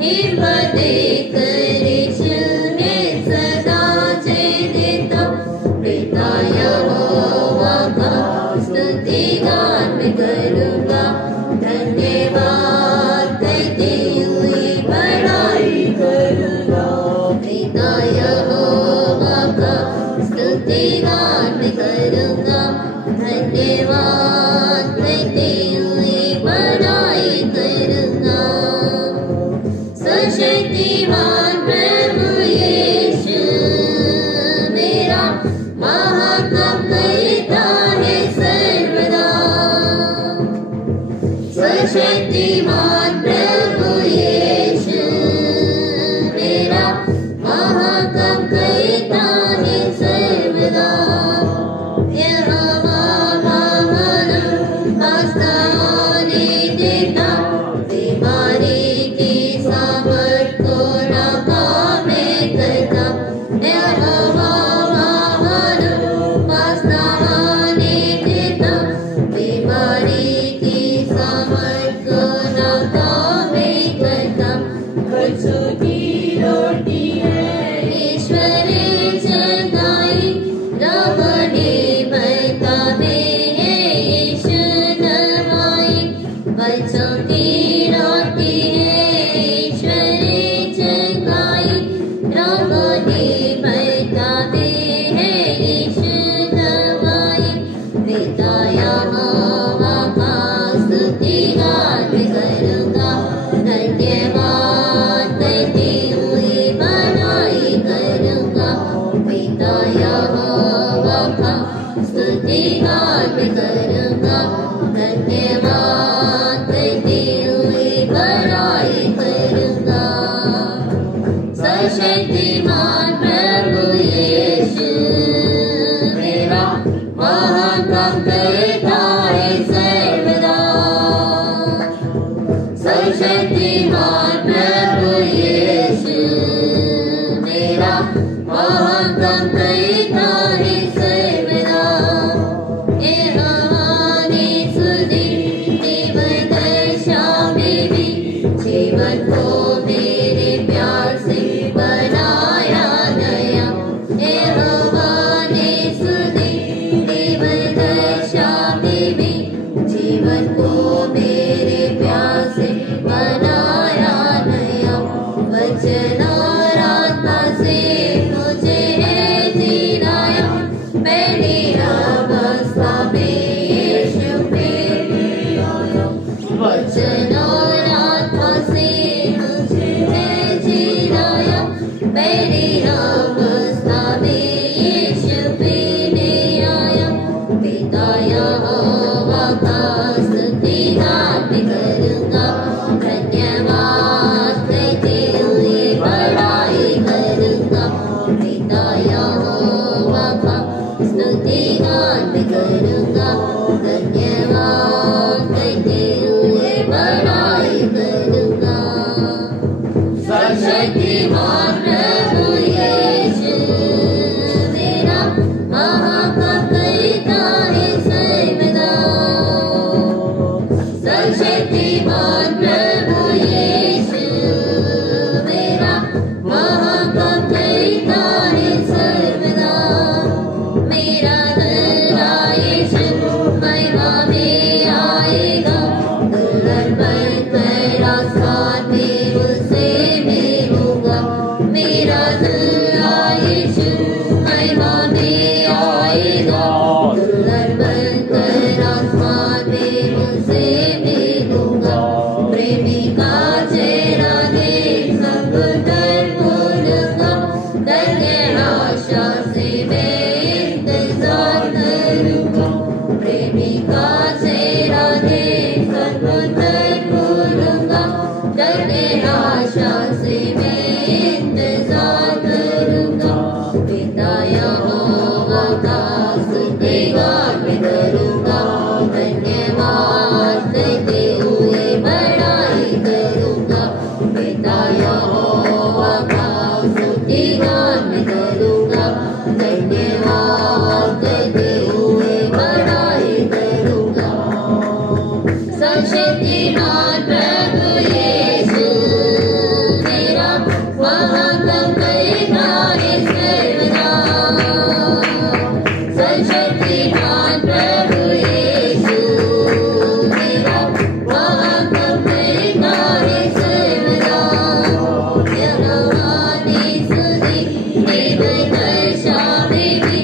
हिम्मत करे शुने सदा स्तुतिगान मैं करूँगा, धन्यवाद करते हुए बड़ाई करूँगा। सशक्तिमान प्रभु यीशु मेरा महात्म करता है सर्वदा। सशक्तिमान प्रभु यीशु मेरा महात्म करता है सर्वदा। यहोवा महान आस्थाने देता, बीमारी की सामर्थ को नाकामे करता। यहोवा महान आस्थाने देता, बीमारी की सामर्थ को नाकामे करता। खर्चों की रोटी है ईश्वर जगाई, रबने बरका में है यीशु नवाई। बच्चों की रोटी है ईश्वर जगाई, रबने बरका में है यीशु नवाई। पिता यहोवा का स्तुतिगान मैं करूँगा, धन्यवाद करते हुए बड़ाई करूँगा। पिता यहोवा का स्तुतिगान मैं करूँगा, धन्यवाद करते हुए बड़ाई करूँगा। सशक्तिमान प्रभु यीशु मेरा महात्म करता है सर्वदा। सशक्तिमान प्रभु यीशु मेरा महात्म करता है सर्वदा। यहोवा ने सुधी जीवन दशा में भी जीवन को मेरे प्यार से बनाया नया। यहोवा ने सुधी जीवन दशा में भी जीवन को मेरे प्यार से बनाया नया। वचन और आत्मा से मुझे है जिलाया, पहली अवस्था में यीशु मेरे आया। वचन और आत्मा से मुझे है जिलाया, पहली अवस्था में यीशु मेरे आया। पिता यहोवा का स्तुतिगान मैं करूँगा, धन्यवाद करते हुए बड़ाई करूँगा। पिता यहोवा का स्तुतिगान मैं करूँगा, धन्यवाद करते हुए बड़ाई करूँगा। सशक्तिमान प्रभु यीशु मेरा महात्म करता है सर्वदा। सशक्तिमान प्रभु यीशु मेरा महात्म करता है सर्वदा। मेरा दुल्हा यीशु महिमा में आएगा, दुल्हन बनकर आसमान में उससे मिलूंगा। मेरा दुल्हा यीशु महिमा में आएगा, दुल्हन बनकर आसमान में उससे मिलूंगा। प्रेमी का चेहरा देख सब डर भूलूंगा, धन्य आशा से मैं इंतजार करूंगा। प्रेमी का चेहरा देख सब डर भूलूंगा, धन्य आशा से मैं इंतजार करूंगा। पिता यहोवा का स्तुतिगान मैं करूंगा, धन्यवाद करते हुए बड़ाई करूंगा। पिता यहोवा का स्तुतिगान मैं करूंगा, धन्यवाद करते हुए बड़ाई करूंगा। सशक्तिमान प्रभु यीशु मेरा महात्म करता है सर्वदा। सशक्तिमान प्रभु यीशु मेरा महात्म करता है सर्वदा। यहोवा ने सुधी जीवन दशा में भी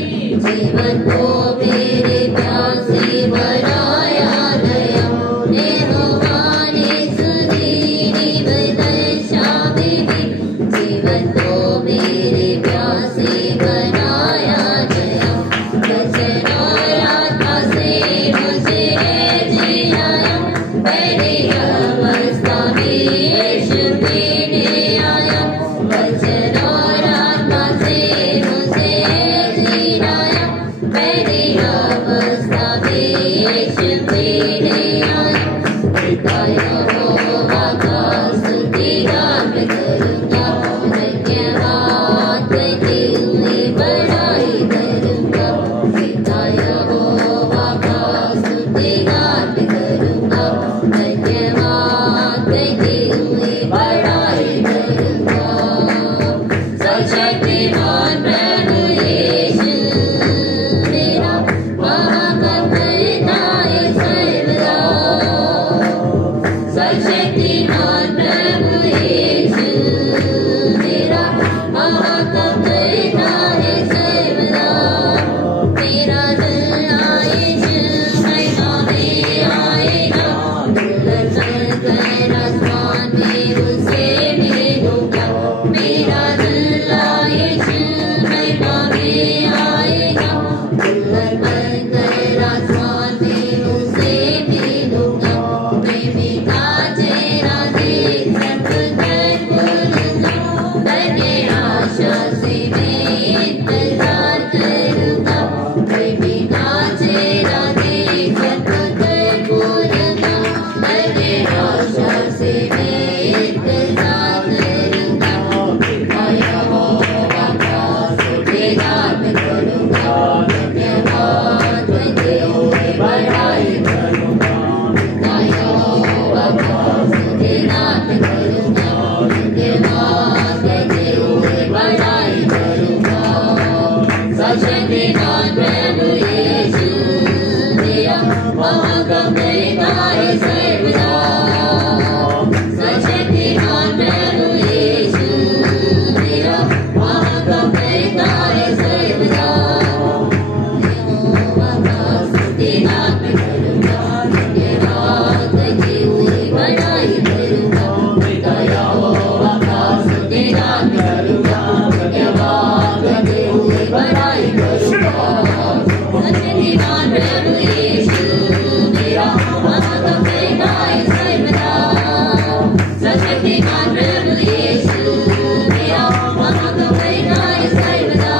शक्तिमान प्रभु यीशु मेरा महाकम करता है सर्वदा शक्तिमान प्रभु यीशु मेरा महाकम करता है सर्वदा यहोवा का स्तुतिगान मैं करूँगा धन्यवाद करते हुए बड़ाई करूँगा मैं यहोवा का स्तुतिगान मैं करूँगा धन्यवाद करते हुए बड़ाई करूँगा शक्तिमान प्रभु यीशु मेरा महाकम करता है सर्वदा शक्तिमान प्रभु यीशु मेरा महाकम करता है सर्वदा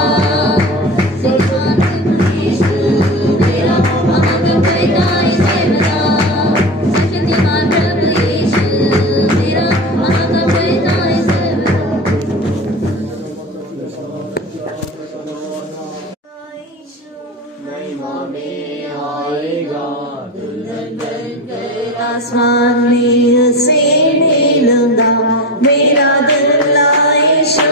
शक्तिमान प्रभु यीशु मेरा महाकम करता है सर्वदा शक्तिमान प्रभु यीशु मेरा महाकम करता है सर्वदा महिमा में आएगा दुल्हन बनकर आसमान में उसे मिलूंगा मेरा दुल्हा यीशु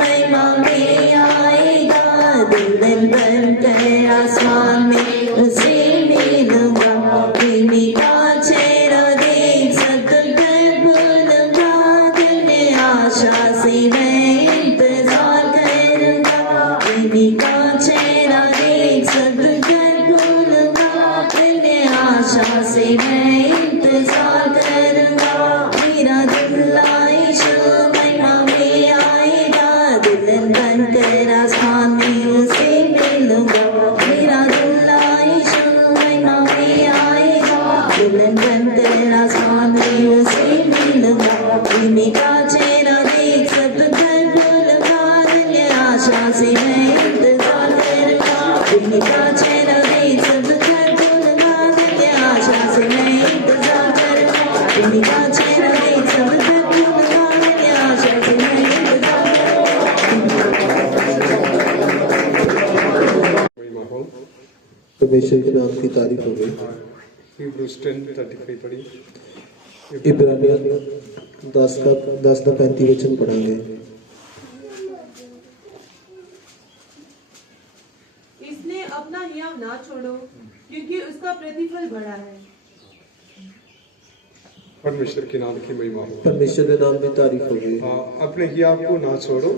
महिमा में आएगा दुल्हन बनकर आसमान में उसे मिलूंगा प्रेमी का चेहरा देख सतगुर भूलूंगा दिल में आशा से मैं इंतजार करूंगा प्रेमी का चेहरा देख सतगुर भूलूंगा दिल में आशा से मैं इंतजार करूंगा मेरा दुल्हा यीशु महिमा में आएगा दुल्हन बनकर आसमान में उसे मिलूंगा मेरा दुल्हा यीशु महिमा में आएगा दुल्हन बनकर आसमान में उसे मिलूंगा प्रेमी का चेहरा देख सब घर भूलूंगा दिल में आशा से मैं इंतजार करूंगा प्रेमी का चेहरा देख सब घर भूलूंगा दिल में आशा से मैं इंतजार करूंगा प्रेमी का चेहरा देख सब घर भूलूंगा दिल में आशा से मैं इंतजार महिमा हो परमेश्वर के नाम की तारीफ हो गई। Hebrews 10:35 पढ़ी इब्रानियों 10:35 वचन पढ़ेंगे। इसलिए अपना हियाव ना छोड़ो क्योंकि उसका प्रतिफल बड़ा है परमेश्वर के नाम की महिमा हो। परमेश्वर के नाम की तारीफ हो गई। अपने हियाव को ना छोड़ो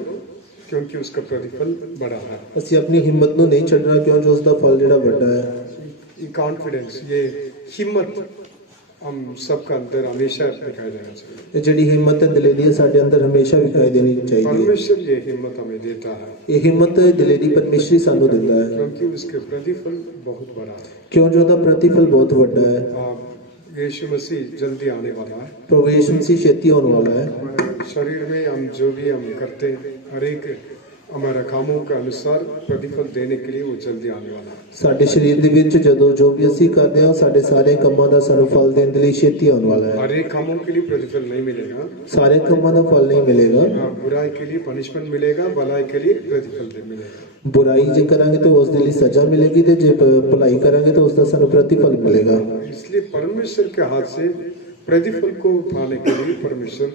क्योंकि उसका प्रतिफल बड़ा है। ਅਸੀਂ ਆਪਣੀ ਹਿੰਮਤ ਨੂੰ ਨਹੀਂ ਛੱਡਣਾ ਕਿਉਂਕਿ ਉਸ ਦਾ ਫਲ ਜਿਹੜਾ ਵੱਡਾ ਹੈ। ये कॉन्फिडेंस ये हिम्मत हम सबका अंदर हमेशा दिखाई देना चाहिए। ਇਹ ਜਿਹੜੀ ਹਿੰਮਤ ਹੈ ਦਿਲੇ ਦੀ ਸਾਡੇ ਅੰਦਰ ਹਮੇਸ਼ਾ ਵਿਖਾਈ ਦੇਣੀ ਚਾਹੀਦੀ ਹੈ। परमेश्वर ये हिम्मत हमें देता है ਇਹ ਹਿੰਮਤ ਦਿਲੇ ਦੀ ਪਰਮੇਸ਼ਰ ਸਾਨੂੰ ਦਿੰਦਾ ਹੈ क्योंकि उसके प्रतिफल बहुत बड़ा है। ਕਿਉਂਕਿ ਉਹਦਾ ਪ੍ਰਤੀਫਲ ਬਹੁਤ ਵੱਡਾ ਹੈ। यीशु मसीह जल्दी आने वाला है। ਪ੍ਰਭੂ ਯਿਸੂ ਮਸੀਹ ਛੇਤੀ ਆਉਣ ਵਾਲਾ ਹੈ। शरीर में हम जो भी हम करते हैं हर एक हमारा कामों के अनुसार प्रतिफल देने के लिए वो जल्दी आने वाला है। ਸਾਡੇ ਸਰੀਰ ਦੇ ਵਿੱਚ ਜਦੋਂ ਜੋ ਵੀ ਅਸੀਂ ਕਰਦੇ ਹਾਂ ਸਾਡੇ ਸਾਰੇ ਕੰਮਾਂ ਦਾ ਸਾਨੂੰ ਫਲ ਦੇਣ ਦੇ ਲਈ ਛੇਤੀ ਆਉਣ ਵਾਲਾ ਹੈ। हर एक कामों के लिए प्रतिफल नहीं मिलेगा। ਸਾਰੇ ਕੰਮਾਂ ਦਾ ਫਲ ਨਹੀਂ ਮਿਲੇਗਾ। बुराई के लिए पनिशमेंट मिलेगा भलाई के लिए प्रतिफल मिलेगा। बुराई जे करांगे तो उस लिए सजा मिलेगी तो जे भलाई करांगे तो उसका ਸਾਨੂੰ प्रतिफल मिलेगा। इसलिए परमेश्वर के हाथ से प्रतिफल को पाने के लिए परमेश्वर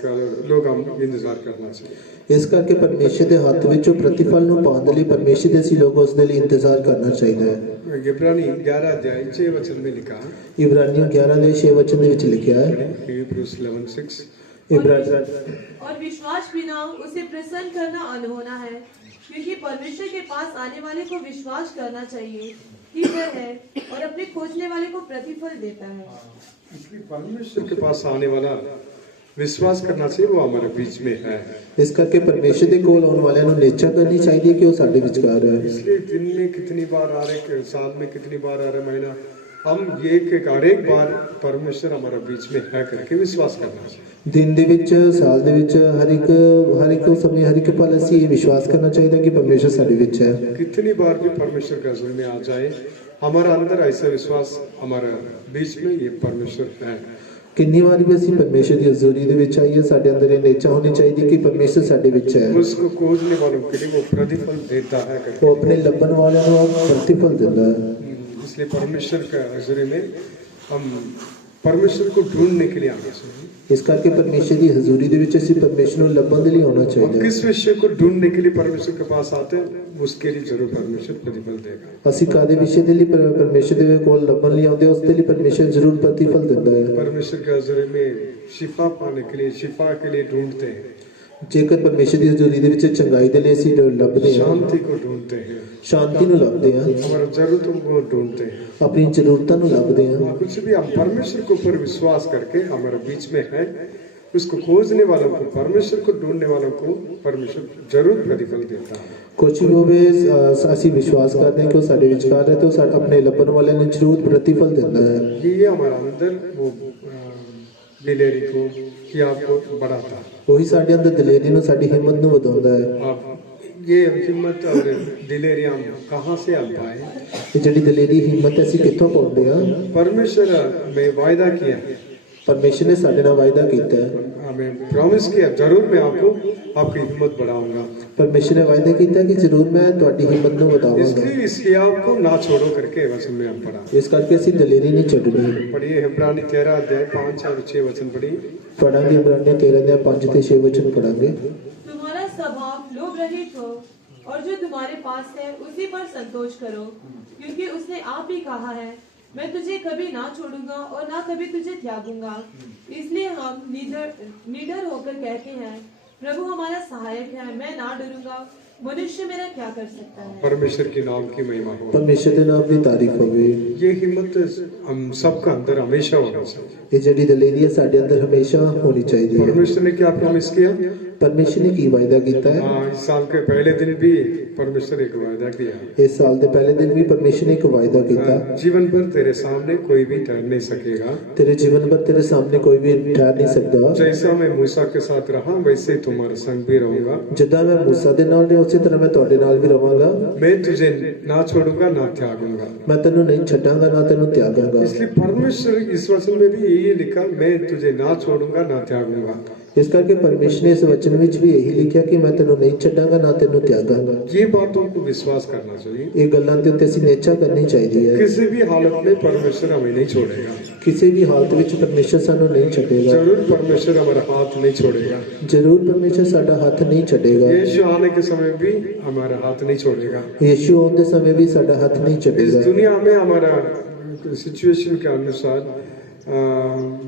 का लोग हम इंतजार करना चाहिए। ਇਸ ਕਰਕੇ ਪਰਮੇਸ਼ਰ ਦੇ ਹੱਥ ਵਿੱਚੋਂ ਪ੍ਰਤੀਫਲ ਨੂੰ ਪਾਉਣ ਦੇ ਲਈ ਪਰਮੇਸ਼ਰ ਦੇ ਅਸੀਂ ਲੋਕ ਉਸ ਦੇ ਲਈ ਇੰਤਜ਼ਾਰ ਕਰਨਾ ਚਾਹੀਦਾ ਹੈ। इब्रानी 11:6 वचन में लिखा ਇਬਰਾਨੀਆਂ 11:6 ਵਚਨ ਦੇ ਵਿੱਚ ਲਿਖਿਆ ਹੈ। Hebrews 11:6 और विश्वास बिना उसे प्रसन्न करना अनहोना है क्योंकि परमेश्वर के पास आने वाले को विश्वास करना चाहिए कि वह है और अपने खोजने वाले को प्रतिफल देता है। इसलिए परमेश्वर के पास आने वाला विश्वास करना चाहिए वो हमारे बीच में है। ਇਸ ਕਰਕੇ ਪਰਮੇਸ਼ਰ ਦੇ ਕੋਲ ਆਉਣ ਵਾਲਿਆਂ ਨੂੰ ਨਿਸ਼ਚੈ ਕਰਨੀ ਚਾਹੀਦੀ ਹੈ ਕਿ ਉਹ ਸਾਡੇ ਵਿਚਕਾਰ ਹੈ। इसलिए दिन में कितनी बार आ रहे साल में कितनी बार आ रहे महीना हम ये कि हर एक बार परमेश्वर हमारे बीच में है करके विश्वास करना चाहिए। ਦਿਨ ਦੇ ਵਿੱਚ ਸਾਲ ਦੇ ਵਿੱਚ ਹਰ ਇੱਕ ਸਮੇਂ ਹਰ ਇੱਕ ਪਲ ਅਸੀਂ ਇਹ ਵਿਸ਼ਵਾਸ ਕਰਨਾ ਚਾਹੀਦਾ ਕਿ ਪਰਮੇਸ਼ਰ ਸਾਡੇ ਵਿੱਚ ਹੈ। कितनी बार भी परमेश्वर का हजूर में आ जाए हमारा अंदर ऐसा विश्वास हमारा बीच में ये परमेश्वर है। ਕਿੰਨੀ ਵਾਰ ਵੀ ਅਸੀਂ ਪਰਮੇਸ਼ਰ ਦੀ ਹਜ਼ੂਰੀ ਦੇ ਵਿੱਚ ਆਈਏ ਸਾਡੇ ਅੰਦਰ ਇਹ ਨਿਸ਼ਚੈ ਹੋਣੀ ਚਾਹੀਦੀ ਕਿ ਪਰਮੇਸ਼ਰ ਸਾਡੇ ਵਿੱਚ ਹੈ। उसको खोजने वालों के लिए वो प्रतिफल देता है करके। ਉਹ ਆਪਣੇ ਲੱਭਣ ਵਾਲਿਆਂ ਨੂੰ ਪ੍ਰਤੀਫਲ ਦਿੰਦਾ ਹੈ। इसलिए परमेश्वर का हजूरी में हम परमेश्वर को ढूंढने के लिए आना चाहिए। ਇਸ ਕਰਕੇ ਪਰਮੇਸ਼ਰ ਦੀ ਹਜ਼ੂਰੀ ਦੇ ਵਿੱਚ ਅਸੀਂ ਪਰਮੇਸ਼ਰ ਨੂੰ ਲੱਭਣ ਦੇ ਲਈ ਆਉਣਾ और ਚਾਹੀਦਾ ਹੈ। किस विषय को ढूंढने के लिए परमेश्वर के पास आते हैं, उसके लिए जरूर परमेश्वर प्रतिफल देगा। ਅਸੀਂ ਕਾਦੇ ਵਿਸ਼ੇ ਦੇ ਲਈ ਪਰਮੇਸ਼ਰ ਦੇ ਕੋਲ ਲੱਭਣ ਲਈ ਆਉਂਦੇ ਹਾਂ, ਉਸ ਦੇ ਲਈ ਪਰਮੇਸ਼ਰ ਜ਼ਰੂਰ ਪ੍ਰਤੀਫਲ ਦਿੰਦਾ ਹੈ। परमेश्वर के हजूरी में शिफा पाने के लिए, शिफा के लिए ढूंढते हैं, ਜੇਕਰ ਪਰਮੇਸ਼ਰ ਦੀ ਹਜ਼ੂਰੀ ਦੇ ਵਿੱਚ ਚੰਗਾਈ ਦੇ ਲਈ ਅਸੀਂ ਲੱਭਦੇ ਹਾਂ, शांति को ढूंढते हैं, ਸ਼ਾਂਤੀ ਨੂੰ ਲੱਭਦੇ ਹਾਂ, हमारा जरूरतों को ढूंढते हैं। ਆਪਣੀ ਜ਼ਰੂਰਤਾਂ ਨੂੰ ਲੱਭਦੇ ਹਾਂ। कुछ भी हम परमेश्वर के ऊपर विश्वास करके हमारे बीच में है, उसको खोजने वालों को, परमेश्वर को ढूंढने वालों को परमेश्वर जरूर प्रतिफल देता है। ਕੁਝ ਵੀ ਹੋਵੇ, ਅਸੀਂ ਵਿਸ਼ਵਾਸ ਕਰਦੇ ਹਾਂ ਕਿ ਉਹ ਸਾਡੇ ਵਿਚਕਾਰ ਹੈ ਤੇ ਉਹ ਆਪਣੇ ਲੱਭਣ ਵਾਲਿਆਂ ਨੂੰ ਜ਼ਰੂਰ ਪ੍ਰਤੀਫਲ ਦਿੰਦਾ ਹੈ। ये हमारा अंदर वो दिलेरी को कि आपको बढ़ाता है। ਉਹੀ ਸਾਡੇ ਅੰਦਰ ਦਲੇਰੀ ਨੂੰ, ਸਾਡੀ ਹਿੰਮਤ ਨੂੰ ਵਧਾਉਂਦਾ ਹੈ। आप ये हिम्मत और दिलेरी हम कहाँ से हम पाए? ਇਹ ਜਿਹੜੀ ਦਲੇਰੀ ਹਿੰਮਤ ਅਸੀਂ ਕਿੱਥੋਂ ਪਾਉਂਦੇ ਹਾਂ? परमेश्वर में वायदा किया, ਪਰਮੇਸ਼ਰ ਨੇ ਸਾਡੇ ਨਾਲ ਵਾਅਦਾ ਕੀਤਾ ਹੈ। हमें प्रॉमिस किया, जरूर मैं आपको आपकी हिम्मत बढ़ाऊंगा। ਪਰਮੇਸ਼ਰ ਨੇ ਵਾਅਦਾ ਕੀਤਾ ਕਿ ਜ਼ਰੂਰ ਮੈਂ ਤੁਹਾਡੀ ਹਿੰਮਤ ਨੂੰ ਵਧਾਵਾਂਗਾ। इसलिए इसलिए आपको ना छोड़ो करके वचन में हम पढ़ा। ਇਸ ਕਰਕੇ ਅਸੀਂ ਦਲੇਰੀ ਨਹੀਂ ਛੱਡਣੀ। पढ़िए इब्रानी 13 अध्याय 5 और 6 वचन पढ़िए। ਪੜਾਂਗੇ ਇਬਰਾਨੀਆਂ 13 ਦੇ 5 ਤੇ 6 ਵਚਨ ਪੜਾਂਗੇ। तुम्हारा स्वभाव लोभ रहित हो और जो तुम्हारे पास है उसी पर संतोष करो, क्योंकि उसने आप ही कहा है, मैं तुझे कभी ना छोड़ूंगा और ना कभी तुझे त्यागूंगा। इसलिए हम निडर होकर कहते हैं, प्रभु हमारा सहायक है, मैं ना डरूंगा, मनुष्य मेरा क्या कर सकता है। परमेश्वर के नाम की महिमा हो। ਪਰਮੇਸ਼ਰ ਦੇ ਨਾਮ ਦੀ ਤਾਰੀਫ ਹੋਵੇ। ये हिम्मत हम सबका अंदर हमेशा होना चाहिए। ਇਹ ਜਿਹੜੀ ਦਲੇਰੀ ਹੈ ਸਾਡੇ ਅੰਦਰ ਹਮੇਸ਼ਾ ਹੋਣੀ ਚਾਹੀਦੀ ਹੈ। परमेश्वर ने क्या प्रॉमिस किया? ਪਰਮੇਸ਼ਰ ਨੇ ਕੀ ਵਾਅਦਾ ਕੀਤਾ ਹੈ? हाँ, इस साल के पहले दिन भी परमेश्वर एक वायदा किया, ਇਸ ਸਾਲ ਦੇ ਪਹਿਲੇ ਦਿਨ ਵੀ ਪਰਮੇਸ਼ਰ ਨੇ ਇੱਕ ਵਾਅਦਾ ਕੀਤਾ। जीवन भर तेरे सामने कोई भी ठहर नहीं सकेगा। ਤੇਰੇ ਜੀਵਨ ਭਰ ਤੇਰੇ ਸਾਹਮਣੇ ਕੋਈ ਵੀ ਠਹਿਰ ਨਹੀਂ ਸਕਦਾ। जैसा मैं मूसा के साथ रहा, वैसे तुम्हारे संग भी रहूंगा। ਜਿੱਦਾਂ ਮੈਂ ਮੂਸਾ ਦੇ ਨਾਲ ਰਿਹਾ, ਉਸੇ ਤਰ੍ਹਾਂ ਮੈਂ ਤੁਹਾਡੇ ਨਾਲ ਵੀ ਰਵਾਂਗਾ। मैं तुझे ना छोड़ूंगा ना त्यागूंगा। ਮੈਂ ਤੈਨੂੰ ਨਹੀਂ ਛੱਡਾਂਗਾ, ਨਾ ਤੈਨੂੰ ਤਿਆਗਾਂਗਾ। इसलिए परमेश्वर इस वचन में भी यही लिखा, मैं तुझे ना छोड़ूंगा ना त्यागूंगा। ਇਸ ਕਰਕੇ ਪਰਮੇਸ਼ਰ ਨੇ ਇਸ ਵਚਨ ਵਿੱਚ ਵੀ ਇਹੀ ਲਿਖਿਆ ਕਿ ਮੈਂ ਤੈਨੂੰ ਨਹੀਂ ਛੱਡਾਂਗਾ, ਨਾ ਤੈਨੂੰ ਤਿਆਗਾਂਗਾ। ये बातों को विश्वास करना चाहिए। ਇਹ ਗੱਲਾਂ ਦੇ ਉੱਤੇ ਅਸੀਂ ਨੇਚਾ ਕਰਨੀ ਚਾਹੀਦੀ ਹੈ। किसी भी हालत में परमेश्वर हमें नहीं छोड़ेगा। ਕਿਸੇ ਵੀ ਹਾਲਤ ਵਿੱਚ ਪਰਮੇਸ਼ਰ ਸਾਨੂੰ ਨਹੀਂ ਛੱਡੇਗਾ। जरूर परमेश्वर हमारा हाथ नहीं छोड़ेगा। ਜ਼ਰੂਰ ਪਰਮੇਸ਼ਰ ਸਾਡਾ ਹੱਥ ਨਹੀਂ ਛੱਡੇਗਾ। यीशु आने के समय भी हमारा हाथ नहीं छोड़ेगा। ਯीशु आने ਦੇ ਸਮੇਂ ਵੀ ਸਾਡਾ ਹੱਥ ਨਹੀਂ इस ਛੱਡੇਗਾ। दुनिया में हमारा सिचुएशन के अनुसार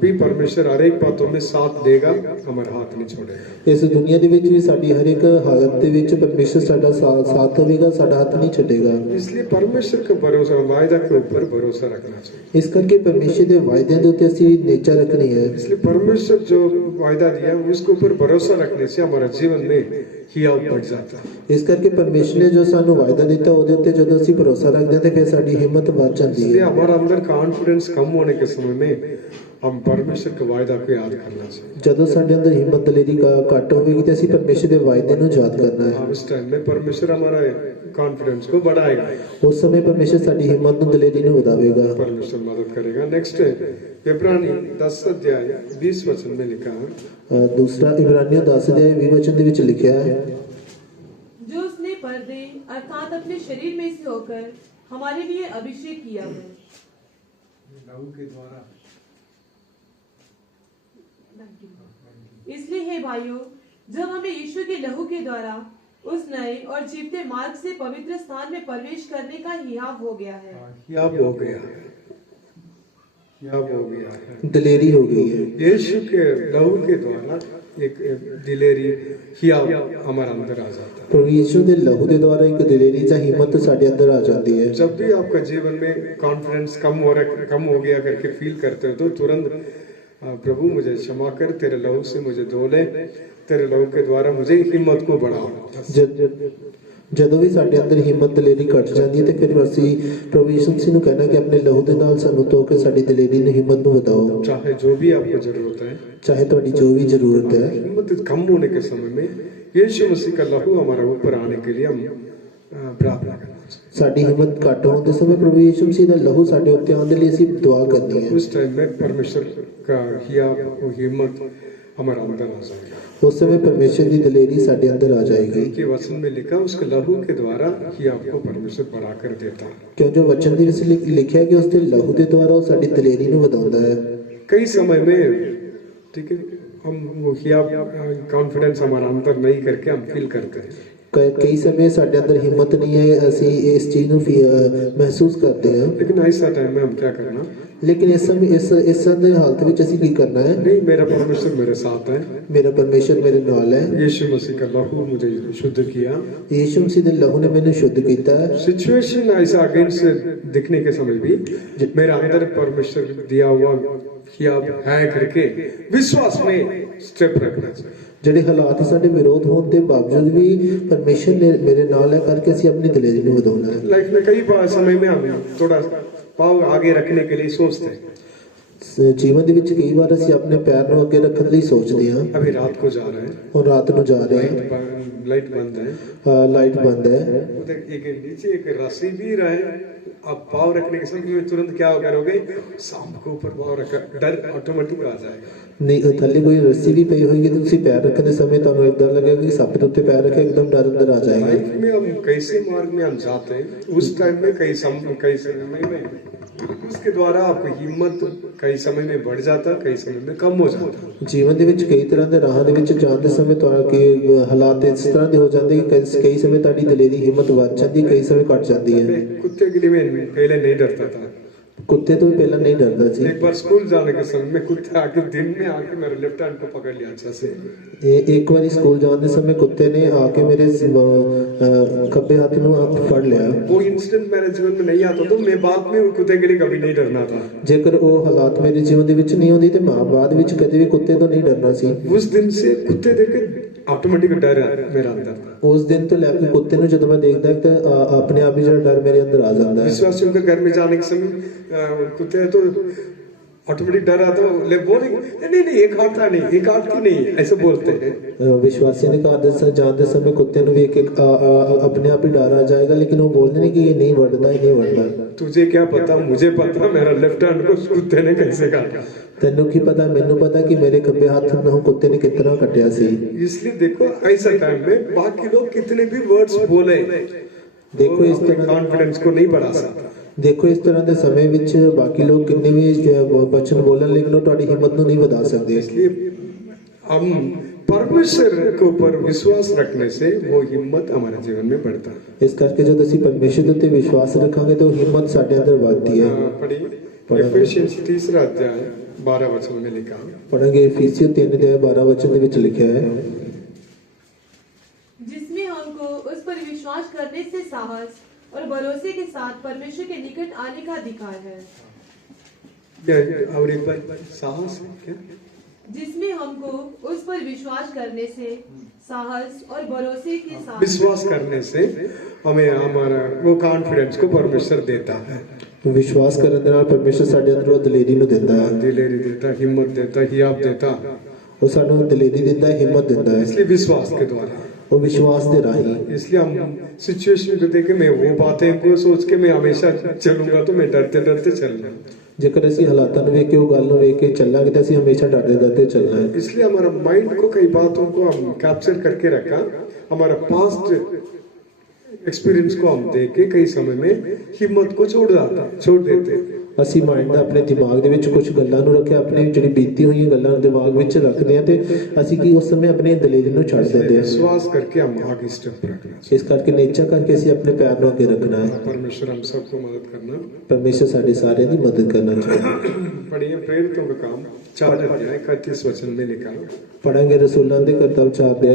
भी परमेश्वर हर एक बातों में साथ देगा, हमारा हाथ नहीं छोड़ेगा। ਇਸ ਦੁਨੀਆ ਦੇ ਵਿੱਚ ਵੀ ਸਾਡੀ ਹਰ ਇੱਕ ਹਾਲਤ ਦੇ ਵਿੱਚ ਪਰਮੇਸ਼ਰ ਸਾਡਾ ਸਾਥ ਹੋਵੇਗਾ, ਸਾਡਾ ਹੱਥ ਨਹੀਂ ਛੱਡੇਗਾ। इसलिए परमेश्वर का भरोसा, वायदा के ऊपर भरोसा रखना चाहिए। ਇਸ ਕਰਕੇ ਪਰਮੇਸ਼ਰ ਦੇ ਵਾਅਦਿਆਂ ਦੇ ਉੱਤੇ ਅਸੀਂ ਨੇਚਾ ਰੱਖਣੀ ਹੈ। इसलिए परमेश्वर जो वायदा दिया उसके ऊपर भरोसा रखने से हमारा जीवन में हियाव बढ़ जाता है। ਇਸ ਕਰਕੇ ਪਰਮੇਸ਼ਰ ਨੇ ਜੋ ਸਾਨੂੰ ਵਾਅਦਾ ਦਿੱਤਾ ਉਹਦੇ ਉੱਤੇ ਜਦੋਂ ਅਸੀਂ ਭਰੋਸਾ ਰੱਖਦੇ ਹਾਂ ਤੇ ਫਿਰ ਸਾਡੀ ਹਿੰਮਤ ਵੱਧ ਜਾਂਦੀ इसलिए ਹੈ। हमारा अंदर कॉन्फिडेंस कम होने के समय में हम परमेश्वर के वायदा को याद करना चाहिए। ਜਦੋਂ ਸਾਡੇ ਅੰਦਰ ਹਿੰਮਤ ਦਲੇਰੀ ਘੱਟ ਹੋਵੇਗੀ ਤੇ ਅਸੀਂ ਪਰਮੇਸ਼ਰ ਦੇ ਵਾਅਦੇ ਨੂੰ ਯਾਦ ਕਰਨਾ ਹੈ। हाँ, उस टाइम में परमेश्वर हमारा कॉन्फिडेंस को बढ़ाएगा, ਉਸ ਸਮੇਂ ਪਰਮੇਸ਼ਰ ਸਾਡੀ ਹਿੰਮਤ ਨੂੰ ਦਲੇਰੀ ਨੂੰ ਵਧਾਵੇਗਾ। परमेश्वर मदद करेगा। नेक्स्ट इब्रानी 10 अध्याय 20 वचन में लिखा है, ਦੂਸਰਾ ਇਬਰਾਨੀਆਂ 10 ਦੇ 20 वचन ਦੇ ਵਿੱਚ ਲਿਖਿਆ ਹੈ, जो उसने पर्दे अर्थात अपने शरीर में से होकर हमारे लिए अभिषेक किया है। इसलिए हे भाइयों, जब हमें यीशु के लहू के द्वारा उस नए और जीवते मार्ग से पवित्र स्थान में प्रवेश करने का हियाव हो गया है। हियाव हो गया है, हियाव हो गया है। दलेरी हो गई है। यीशु के लहू के द्वारा एक दिलेरी हियाव हमारा अंदर आ जाता है। प्रभु यीशु के लहू के द्वारा एक दलेरी या हिम्मत साडे अंदर आ जाती है। जब भी आपका जीवन में कॉन्फिडेंस कम हो गया करके फील करते हो तो तुरंत प्रभु मुझे क्षमा कर, तेरे लहू से मुझे धो ले, तेरे लहू के द्वारा मुझे हिम्मत को बढ़ाओ। ਜਦੋਂ ਵੀ ਸਾਡੇ ਅੰਦਰ ਹਿੰਮਤ ਦਲੇਰੀ ਘਟ ਜਾਂਦੀ ਹੈ ਤੇ ਫਿਰ ਅਸੀਂ ਪ੍ਰਭੂ ਯਿਸੂ ਮਸੀਹ ਨੂੰ ਕਹਿਣਾ ਕਿ ਆਪਣੇ ਲਹੂ ਦੇ ਨਾਲ ਸਾਨੂੰ ਧੋ ਕੇ ਸਾਡੀ ਦਲੇਰੀ ਨੂੰ ਹਿੰਮਤ ਨੂੰ ਵਧਾਓ। चाहे जो भी आपको जरूरत है, ਚਾਹੇ ਤੁਹਾਡੀ ਜੋ ਵੀ ਜ਼ਰੂਰਤ ਹੈ, हिम्मत कम होने के समय में यीशु मसीह का लहू हमारा ऊपर आने के लिए हम प्रार्थना करना चाहिए। ਸਾਡੀ ਹਿੰਮਤ ਘਟ ਹੋਣ ਦੇ ਸਮੇਂ ਪ੍ਰਭੂ ਯਿਸੂ ਮਸੀਹ ਦਾ ਲਹੂ ਸਾਡੇ ਉੱਤੇ ਆਉਣ ਦੇ ਲਈ ਅਸੀਂ ਦੁਆ ਕਰਨੀ ਹੈ। उस टाइम में परमेश्वर का हिम्मत हमारा अंदर आ जाएगा। उस समय परमेश्वर की दलेरी साडे अंदर आ जाएगी। कि वचन में लिखा उसके लहू के द्वारा ही आपको परमेश्वर बढ़ाकर देता है। क्यों जो वचन ਦੇ ਵਿੱਚ ਲਿਖਿਆ ਕਿ ਉਸ ਦੇ ਲਹੂ ਦੇ ਦੁਆਰਾ ਉਹ ਸਾਡੀ ਦਲੇਰੀ ਨੂੰ ਵਧਾਉਂਦਾ ਹੈ। कई समय में, ठीक है, हम वो किया कॉन्फिडेंस हमारा अंदर नहीं करके हम फील करते हैं। ਕਈ ਸਮੇਂ ਸਾਡੇ ਅੰਦਰ ਹਿੰਮਤ ਨਹੀਂ ਹੈ, ਅਸੀਂ ਇਸ ਚੀਜ਼ ਨੂੰ ਮਹਿਸੂਸ ਕਰਦੇ ਹਾਂ। लेकिन ऐसा टाइम में हम क्या करना, ਲੇਕਿਨ ਇਸ ਸਮੇਂ ਇਸ ਦੇ ਹਾਲਤ ਵਿੱਚ ਅਸੀਂ ਕੀ ਕਰਨਾ ਹੈ? नहीं मेरा परमेश्वर मेरे साथ है, ਮੇਰਾ ਪਰਮੇਸ਼ਰ ਮੇਰੇ ਨਾਲ ਹੈ। यीशु मसीह का लहू मुझे शुद्ध किया। ਯੀਸ਼ੂ ਮਸੀਹ ਦੇ ਲਹੂ ਨੇ ਮੈਨੂੰ ਸ਼ੁੱਧ ਕੀਤਾ ਹੈ। सिचुएशन ऐसा अगेंस्ट दिखने के समय भी मेरा अंदर परमेश्वर दिया हुआ किया है करके विश्वास में स्टेप रखना चाहिए। ਜਿਹੜੇ ਹਾਲਾਤ ਸਾਡੇ ਵਿਰੋਧ ਹੋਣ ਦੇ ਬਾਵਜੂਦ ਵੀ ਪਰਮੇਸ਼ਰ ਨੇ ਮੇਰੇ ਨਾਲ ਹੈ ਕਰਕੇ ਅਸੀਂ ਆਪਣੀ ਦਲੇਰੀ ਨੂੰ ਵਧਾਉਣਾ ਹੈ। लाइफ में कई बार समय में हम थोड़ा पाव आगे रखने के लिए सोचते हैं, ਜੀਵਨ ਦੇ ਵਿੱਚ ਕਈ ਵਾਰ ਅਸੀਂ ਆਪਣੇ ਪੈਰ ਨੂੰ ਅੱਗੇ ਰੱਖਣ ਲਈ ਸੋਚਦੇ ਹਾਂ। अभी रात को जा रहे हैं, ਹੁਣ ਰਾਤ ਨੂੰ ਜਾ ਰਹੇ लाइट बंद है, ਹਾਂ, ਲਾਈਟ ਬੰਦ ਹੈ। उधर एक नीचे एक रस्सी भी रहे, अब पाव रखने के समय में तुरंत क्या करोगे, सांप को ऊपर पाव रखा, डर ऑटोमेटिक आ जाएगा। ਨਹੀਂ ਥੱਲੇ ਕੋਈ ਰੱਸੀ ਵੀ ਪਈ ਹੋਏਗੀ ਤੇ ਤੁਸੀਂ ਪੈਰ ਰੱਖਣ ਦੇ ਸਮੇਂ ਤੁਹਾਨੂੰ ਇਦਾਂ ਲੱਗੇਗਾ ਕਿ ਸੱਪ ਦੇ ਉੱਤੇ ਪੈਰ ਰੱਖਿਆ, ਇੱਕਦਮ ਡਰ ਅੰਦਰ ਆ ਜਾਏਗਾ। लाइफ में हम कैसे मार्ग में हम जाते हैं, उस टाइम में कई समय में उसके द्वारा आपको हिम्मत कई समय में बढ़ जाता, कई समय में कम हो जाता। ਜੀਵਨ ਦੇ ਵਿੱਚ ਕਈ ਤਰ੍ਹਾਂ ਦੇ ਰਾਹਾਂ ਦੇ ਵਿੱਚ ਜਾਣ ਦੇ ਸਮੇਂ ਤੁਹਾਨੂੰ ਕਿ ਹਾਲਾਤ ਇਸ ਤਰ੍ਹਾਂ ਦੇ ਹੋ ਜਾਂਦੇ ਕਿ ਕਈ ਸਮੇਂ ਤੁਹਾਡੀ ਦਲੇਰੀ ਹਿੰਮਤ ਵੱਧ ਜਾਂਦੀ, ਕਈ ਸਮੇਂ ਘਟ ਜਾਂਦੀ ਹੈ। कुत्ते के लिए मैं पहले नहीं डरता था, ਕੁੱਤੇ ਤੋਂ ਵੀ ਪਹਿਲਾਂ ਨਹੀਂ ਡਰਦਾ ਸੀ। एक बार स्कूल जाने के समय में कुत्ते आके दिन में आके मेरे लेफ्ट हैंड को पकड़ लिया अच्छा से। ਇੱਕ ਵਾਰੀ ਸਕੂਲ ਜਾਣ ਦੇ ਸਮੇਂ ਕੁੱਤੇ ਨੇ ਆ ਕੇ ਮੇਰੇ ਖੱਬੇ ਹੱਥ ਨੂੰ ਫੜ ਲਿਆ। वो इंसिडेंट मेरे जीवन में नहीं आता तो मैं बाद में कुत्ते के लिए कभी नहीं डरना था। ਜੇਕਰ ਉਹ ਹਾਲਾਤ ਮੇਰੇ ਜੀਵਨ ਦੇ ਵਿੱਚ ਨਹੀਂ ਹੁੰਦੀ ਤੇ ਮੈਂ ਬਾਅਦ ਵਿੱਚ ਕਦੇ ਵੀ ਕੁੱਤੇ ਤੋਂ ਨਹੀਂ ਡਰਨਾ ਸੀ। उस दिन से कुत्ते देख के ऑटोमेटिक डर मेरा अंदर था। ਉਸ ਦਿਨ ਤੋਂ ਲੈ ਕੇ ਕੁੱਤੇ ਨੂੰ ਜਦੋਂ ਮੈਂ ਦੇਖਦਾ ਤਾਂ ਆਪਣੇ ਆਪ ਹੀ ਜਿਹੜਾ ਡਰ ਮੇਰੇ ਅੰਦਰ ਆ ਜਾਂਦਾ ਹੈ। विश्वासियों के घर में जाने के समय कुत्ते तो ऑटोमेटिक डर आता है, ले बोलेंगे नहीं नहीं ये काटता नहीं, ये काटती नहीं, ऐसे बोलते हैं। ਵਿਸ਼ਵਾਸੀ ਦੇ ਘਰ ਦੇ ਜਾਣ ਦੇ ਸਮੇਂ ਕੁੱਤੇ ਨੂੰ ਵੇਖ ਕੇ ਆਪਣੇ ਆਪ ਹੀ ਡਰ ਆ ਜਾਏਗਾ, ਲੇਕਿਨ ਉਹ ਬੋਲਦੇ ਨੇ कि ये नहीं बढ़ता, ये नहीं बढ़ता। तुझे क्या पता, मुझे पता मेरा लेफ्ट हैंड को कुत्ते ने कैसे काटा। ਤੈਨੂੰ ਕੀ ਪਤਾ, ਮੈਨੂੰ ਪਤਾ ਕਿ ਮੇਰੇ ਖੱਬੇ ਹੱਥ ਨੂੰ ਕੁੱਤੇ ਨੇ ਕਿਤਨਾ ਕੱਟਿਆ ਸੀ। इसलिए देखो ऐसा टाइम में बाकी लोग कितने भी वर्ड्स बोले, देखो इस तरह कॉन्फिडेंस को नहीं बढ़ा सकता। ਦੇਖੋ ਇਸ ਤਰ੍ਹਾਂ ਦੇ ਸਮੇਂ ਵਿੱਚ ਬਾਕੀ ਲੋਕ ਕਿੰਨੇ ਵੀ ਵਚਨ ਬੋਲਣ ਲੇਕਿਨ ਉਹ ਤੁਹਾਡੀ ਹਿੰਮਤ ਨੂੰ ਨਹੀਂ ਵਧਾ ਸਕਦੇ। इसलिए हम परमेश्वर के ऊपर विश्वास रखने से वो हिम्मत हमारे जीवन में बढ़ता है। ਇਸ ਕਰਕੇ ਜਦ ਅਸੀਂ ਪਰਮੇਸ਼ਰ ਦੇ ਉੱਤੇ ਵਿਸ਼ਵਾਸ ਰੱਖਾਂਗੇ ਤਾਂ ਉਹ ਹਿੰਮਤ ਸਾਡੇ ਅੰਦਰ ਵੱਧਦੀ ਹੈ। पढ़िए एफेसियंस 3 अध्याय 12 वचन में लिखा, ਪੜਾਂਗੇ ਇਫੀਸੀਓ 3 ਦੇ 12 वचन ਦੇ ਵਿੱਚ लिखा है, जिसमें हमको उस पर विश्वास करने से साहस और भरोसे के साथ परमेश्वर के निकट आने का अधिकार है। और एक बार साहस क्या, जिसमें हमको उस पर विश्वास करने से साहस और भरोसे के साथ विश्वास करने से हमें हमारा वो कॉन्फिडेंस को परमेश्वर देता है। ਵਿਸ਼ਵਾਸ ਕਰਨ ਦੇ ਨਾਲ ਪਰਮੇਸ਼ਰ ਸਾਡੇ ਅੰਦਰ ਉਹ ਦਲੇਰੀ ਨੂੰ ਦਿੰਦਾ ਹੈ। दिलेरी देता, हिम्मत देता, हियाब देता, ਉਹ ਸਾਨੂੰ ਦਲੇਰੀ ਦਿੰਦਾ ਹੈ, ਹਿੰਮਤ ਦਿੰਦਾ ਹੈ, इसलिए विश्वास के द्वारा। ਉਹ ਵਿਸ਼ਵਾਸ ਦੇ ਰਾਹੀਂ। इसलिए हम सिचुएशन को देख के मैं वो बातें को सोच के मैं हमेशा चलूंगा तो मैं डरते डरते चलना। ਜੇਕਰ ਅਸੀਂ ਹਾਲਾਤਾਂ ਨੂੰ ਵੇਖ ਕੇ ਉਹ ਗੱਲ ਨੂੰ ਵੇਖ ਕੇ ਚੱਲਾਂਗੇ ਤਾਂ ਅਸੀਂ ਹਮੇਸ਼ਾ ਡਰਦੇ ਡਰਦੇ ਚੱਲਣਾ ਹੈ। इसलिए हमारा माइंड को कई बातों को हम कैप्चर करके रखा, हमारा पास्ट एक्सपीरियंस को हम देख के कई समय में हिम्मत को छोड़ देते। ਅਸੀਂ ਮਾਈਂਡ ਦਾ ਆਪਣੇ ਦਿਮਾਗ ਦੇ ਵਿੱਚ ਕੁਝ ਗੱਲਾਂ ਨੂੰ ਰੱਖਿਆ, ਆਪਣੀ ਜਿਹੜੀ ਬੀਤੀ ਹੋਈਆਂ ਗੱਲਾਂ ਨੂੰ ਦਿਮਾਗ ਵਿੱਚ ਰੱਖਦੇ ਆ ਤੇ ਅਸੀਂ ਕੀ ਉਸ ਸਮੇਂ ਆਪਣੀ ਦਲੇਰੀ ਨੂੰ ਛੱਡ ਦਿੰਦੇ ਹਾਂ। विश्वास करके हम आगे स्टेप रखना। ਇਸ ਕਰਕੇ ਨਿਸ਼ਚੈ ਕਰਕੇ ਅਸੀਂ ਆਪਣੇ ਪੈਰ ਨੂੰ ਅੱਗੇ ਰੱਖਣਾ ਹੈ। परमेश्वर हम सबको मदद करना। ਪਰਮੇਸ਼ਰ ਸਾਡੇ ਸਾਰਿਆਂ ਦੀ ਮਦਦ ਕਰਨਾ ਚਾਹੀਦਾ। पढ़िए प्रेरितों का काम 4 अध्याय 31 वचन में लिखा, ਪੜਾਂਗੇ ਰਸੂਲਾਂ ਦੇ ਕਰਤੱਵ 4 ਦੇ।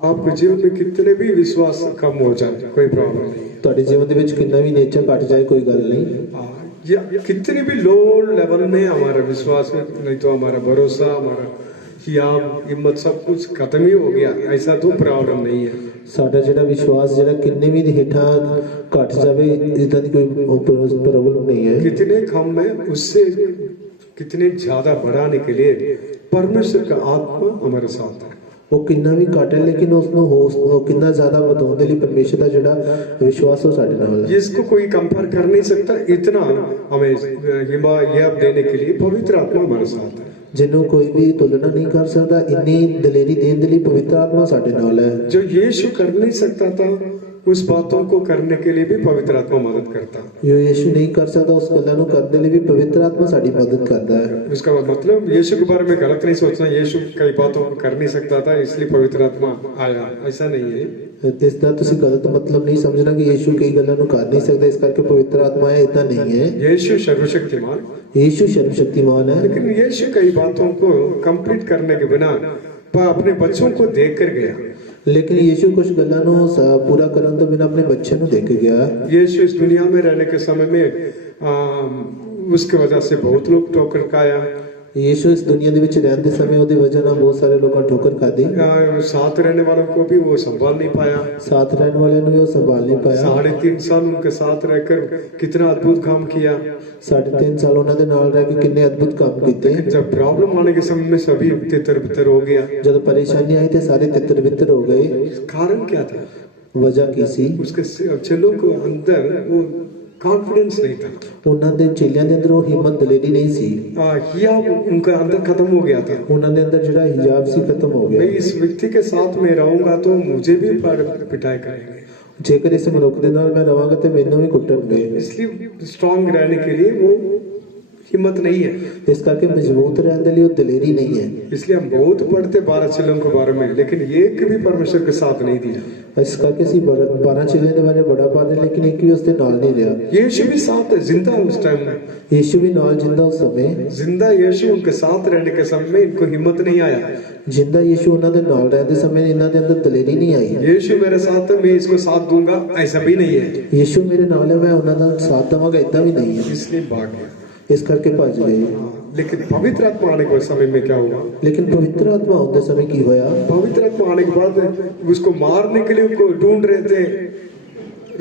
आपके जीवन में कितने भी विश्वास कम हो जाए कोई प्रॉब्लम नहीं, ਤੁਹਾਡੇ ਜੀਵਨ ਦੇ ਵਿੱਚ ਕਿੰਨਾ ਵੀ ਨੇਚਰ ਘਟ ਜਾਏ ਕੋਈ ਗੱਲ नहीं। या कितने भी लो लेवल में हमारा विश्वास नहीं तो हमारा भरोसा, हमारा हिम्मत सब कुछ खत्म ही हो गया, ऐसा तो प्रॉब्लम नहीं है। ਸਾਡਾ ਜਿਹੜਾ ਵਿਸ਼ਵਾਸ ਜਿਹੜਾ ਕਿੰਨੇ ਵੀ ਹੇਠਾਂ ਘਟ ਜਾਵੇ ਇਦਾਂ ਦੀ ਕੋਈ ਪ੍ਰੋਬਲਮ ਨਹੀਂ ਹੈ। कितने कम है उससे कितने ज्यादा बढ़ाने के लिए परमेश्वर का आत्मा हमारे साथ है। ਉਹ ਕਿੰਨਾ ਵੀ ਘਟ ਹੈ ਲੇਕਿਨ ਉਸ ਨੂੰ ਉਹ ਕਿੰਨਾ ਜ਼ਿਆਦਾ ਵਧਾਉਣ ਦੇ ਲਈ ਪਰਮੇਸ਼ਰ ਦਾ ਜਿਹੜਾ ਵਿਸ਼ਵਾਸ ਉਹ ਸਾਡੇ ਨਾਲ ਹੈ। जिसको कोई कंपेयर कर नहीं सकता, इतना हमें हिम्मत देने के लिए पवित्र आत्मा हमारे साथ है। ਜਿਹਨੂੰ ਕੋਈ ਵੀ ਤੁਲਨਾ ਨਹੀਂ ਕਰ ਸਕਦਾ, ਇੰਨੀ ਦਲੇਰੀ ਦੇਣ ਦੇ ਲਈ ਪਵਿੱਤਰ ਆਤਮਾ ਸਾਡੇ ਨਾਲ ਹੈ। जो यीशु कर नहीं सकता था उस बातों को करने के लिए भी पवित्र आत्मा मदद करता है। ਜੋ ਯੀਸ਼ੂ ਨਹੀਂ ਕਰ ਸਕਦਾ ਉਸ ਗੱਲਾਂ ਨੂੰ ਕਰਨ ਦੇ ਲਈ ਵੀ ਪਵਿੱਤਰ ਆਤਮਾ ਸਾਡੀ ਮਦਦ ਕਰਦਾ ਹੈ। उसका मतलब यीशु के बारे में गलत नहीं सोचना, यीशु कई बातों को कर नहीं सकता था इसलिए पवित्र आत्मा आया, ऐसा नहीं है। ਇਸ ਦਾ ਤੁਸੀਂ ਗਲਤ ਮਤਲਬ ਨਹੀਂ ਸਮਝਣਾ ਕਿ ਯੀਸ਼ੂ ਕਈ ਗੱਲਾਂ ਨੂੰ ਕਰ ਨਹੀਂ ਸਕਦਾ ਇਸ ਕਰਕੇ ਪਵਿੱਤਰ ਆਤਮਾ ਆਇਆ, ਇਦਾਂ ਨਹੀਂ ਹੈ। यीशु सर्वशक्तिमान, यीशु सर्वशक्तिमान है, लेकिन यीशु कई बातों को कंप्लीट करने के बिना अपने बच्चों को देख कर गया। लेकिन यीशु कुछ गल्लां ਨੂੰ पूरा ਕਰਨ ਤੋਂ ਬਿਨਾ ਆਪਣੇ ਬੱਚੇ ਨੂੰ ਦੇਖ ਗਿਆ। यीशु इस दुनिया में रहने के समय में उसके वजह से बहुत लोग ठोकर खाया। यीशु इस दुनिया ਦੇ ਵਿੱਚ ਰਹਿੰਦੇ ਸਮੇਂ ਉਹਦੀ ਵਜ੍ਹਾ ਨਾਲ ਬਹੁਤ ਸਾਰੇ ਲੋਕਾਂ ਠੋਕਰ ਖਾਦੀ। साथ रहने वालों को भी वो संभाल नहीं पाया, साथ रहने वाले ਨੂੰ ਵੀ ਉਹ ਸੰਭਾਲ नहीं पाया। 3.5 साल उनके साथ रहकर कितना अद्भुत काम किया। 3.5 साल ਉਹਨਾਂ ਦੇ ਨਾਲ ਰਹਿ ਕੇ ਕਿੰਨੇ ਅਦਭੁਤ ਕੰਮ ਕੀਤੇ। जब प्रॉब्लम आने के समय में सभी तितर बितर हो गया। जब परेशानी आई थे सारे तितर बितर हो गए। कारण क्या था? वजह की सी? उसके चेलों को अंदर वो कॉन्फिडेंस नहीं था। ਉਹਨਾਂ ਦੇ ਚੇਲਿਆਂ ਦੇ ਅੰਦਰ ਉਹ ਹਿੰਮਤ ਦਲੇਰੀ नहीं सी। हिजाब उनका अंदर खत्म हो गया था। ਉਹਨਾਂ ਦੇ ਅੰਦਰ ਜਿਹੜਾ ਹਿਜਾਬ ਸੀ ਖਤਮ ਹੋ ਗਿਆ। मैं इस व्यक्ति के साथ में रहूंगा तो मुझे भी पिटाई करेंगे, ਜੇਕਰ ਇਸ ਮਨੁੱਖ ਦੇ ਨਾਲ ਮੈਂ ਰਵਾਂਗਾ ਤੇ ਮੈਨੂੰ ਵੀ ਕੁੱਟਣਗੇ। इसलिए स्ट्रांग रहने के लिए वो हिम्मत नहीं है। इस करके मजबूत रहने के लिए वो दलेरी नहीं है। इसलिए हम बहुत पढ़ते 12 चेलों के बारे में, लेकिन एक भी परमेश्वर के साथ नहीं दिया। इस करके सी 12 चेलों के बारे में बड़ा पढ़ते लेकिन एक भी उसके नाल नहीं रहा। यीशु भी साथ है, जिंदा उस टाइम में, यीशु भी नाल जिंदा उस समय जिंदा यीशु उनके साथ रहने के समय में इनको हिम्मत नहीं आया। जिंदा यीशु उन्होंने दे नाल रहते समय इन्हां दे अंदर दलेरी नहीं आई। यीशु मेरे साथ है, मैं इसको साथ दूंगा, ऐसा भी नहीं है। यीशु मेरे नाल है, मैं उन्हां दा साथ देवांगा, इतना भी नहीं है। इसलिए भाग गया। इस करके भज गए। लेकिन पवित्र आत्मा आने के समय में क्या हुआ? लेकिन पवित्र आत्मा होते समय की होया? पवित्र आत्मा आने के बाद उसको मारने के लिए उनको ढूंढ रहे थे,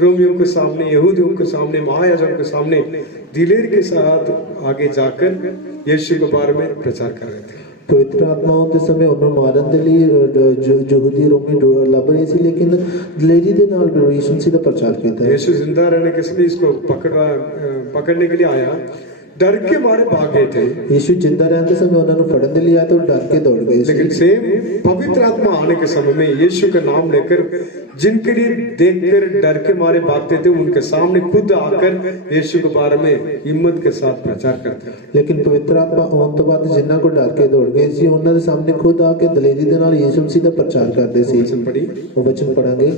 रोमियों के सामने, यहूदियों के सामने, महायाजकों के सामने दिलेर के साथ आगे जाकर यीशु के बारे में प्रचार कर रहे थे। पवित्र आत्मा होते समय उन्होंने मारन दे लिए जो यहूदी रोमी लभ रहे थे, लेकिन दलेरी दे नाल यीशु मसीह दा प्रचार कीता। यीशु जिंदा रहने के समय इसको पकड़ने के लिए आया, डर के मारे भाग गए थे। यीशु जिंदा रहते समय उन्होंने फड़न दे लिए आया तो डर के दौड़ गए। लेकिन सेम पवित्र आत्मा आने के समय में यीशु का नाम लेकर जिनके लिए देखकर डर के मारे भागते थे, उनके सामने खुद आकर यीशु के बारे में हिम्मत के साथ प्रचार करते थे। लेकिन पवित्र आत्मा आने तो बाद जिन्ना को डर के दौड़ गए सी, उन्होंने सामने खुद आके दलेरी दे नाल यीशु मसीह दा प्रचार करते सी। वचन पढ़ी, वो वचन पढ़ांगे।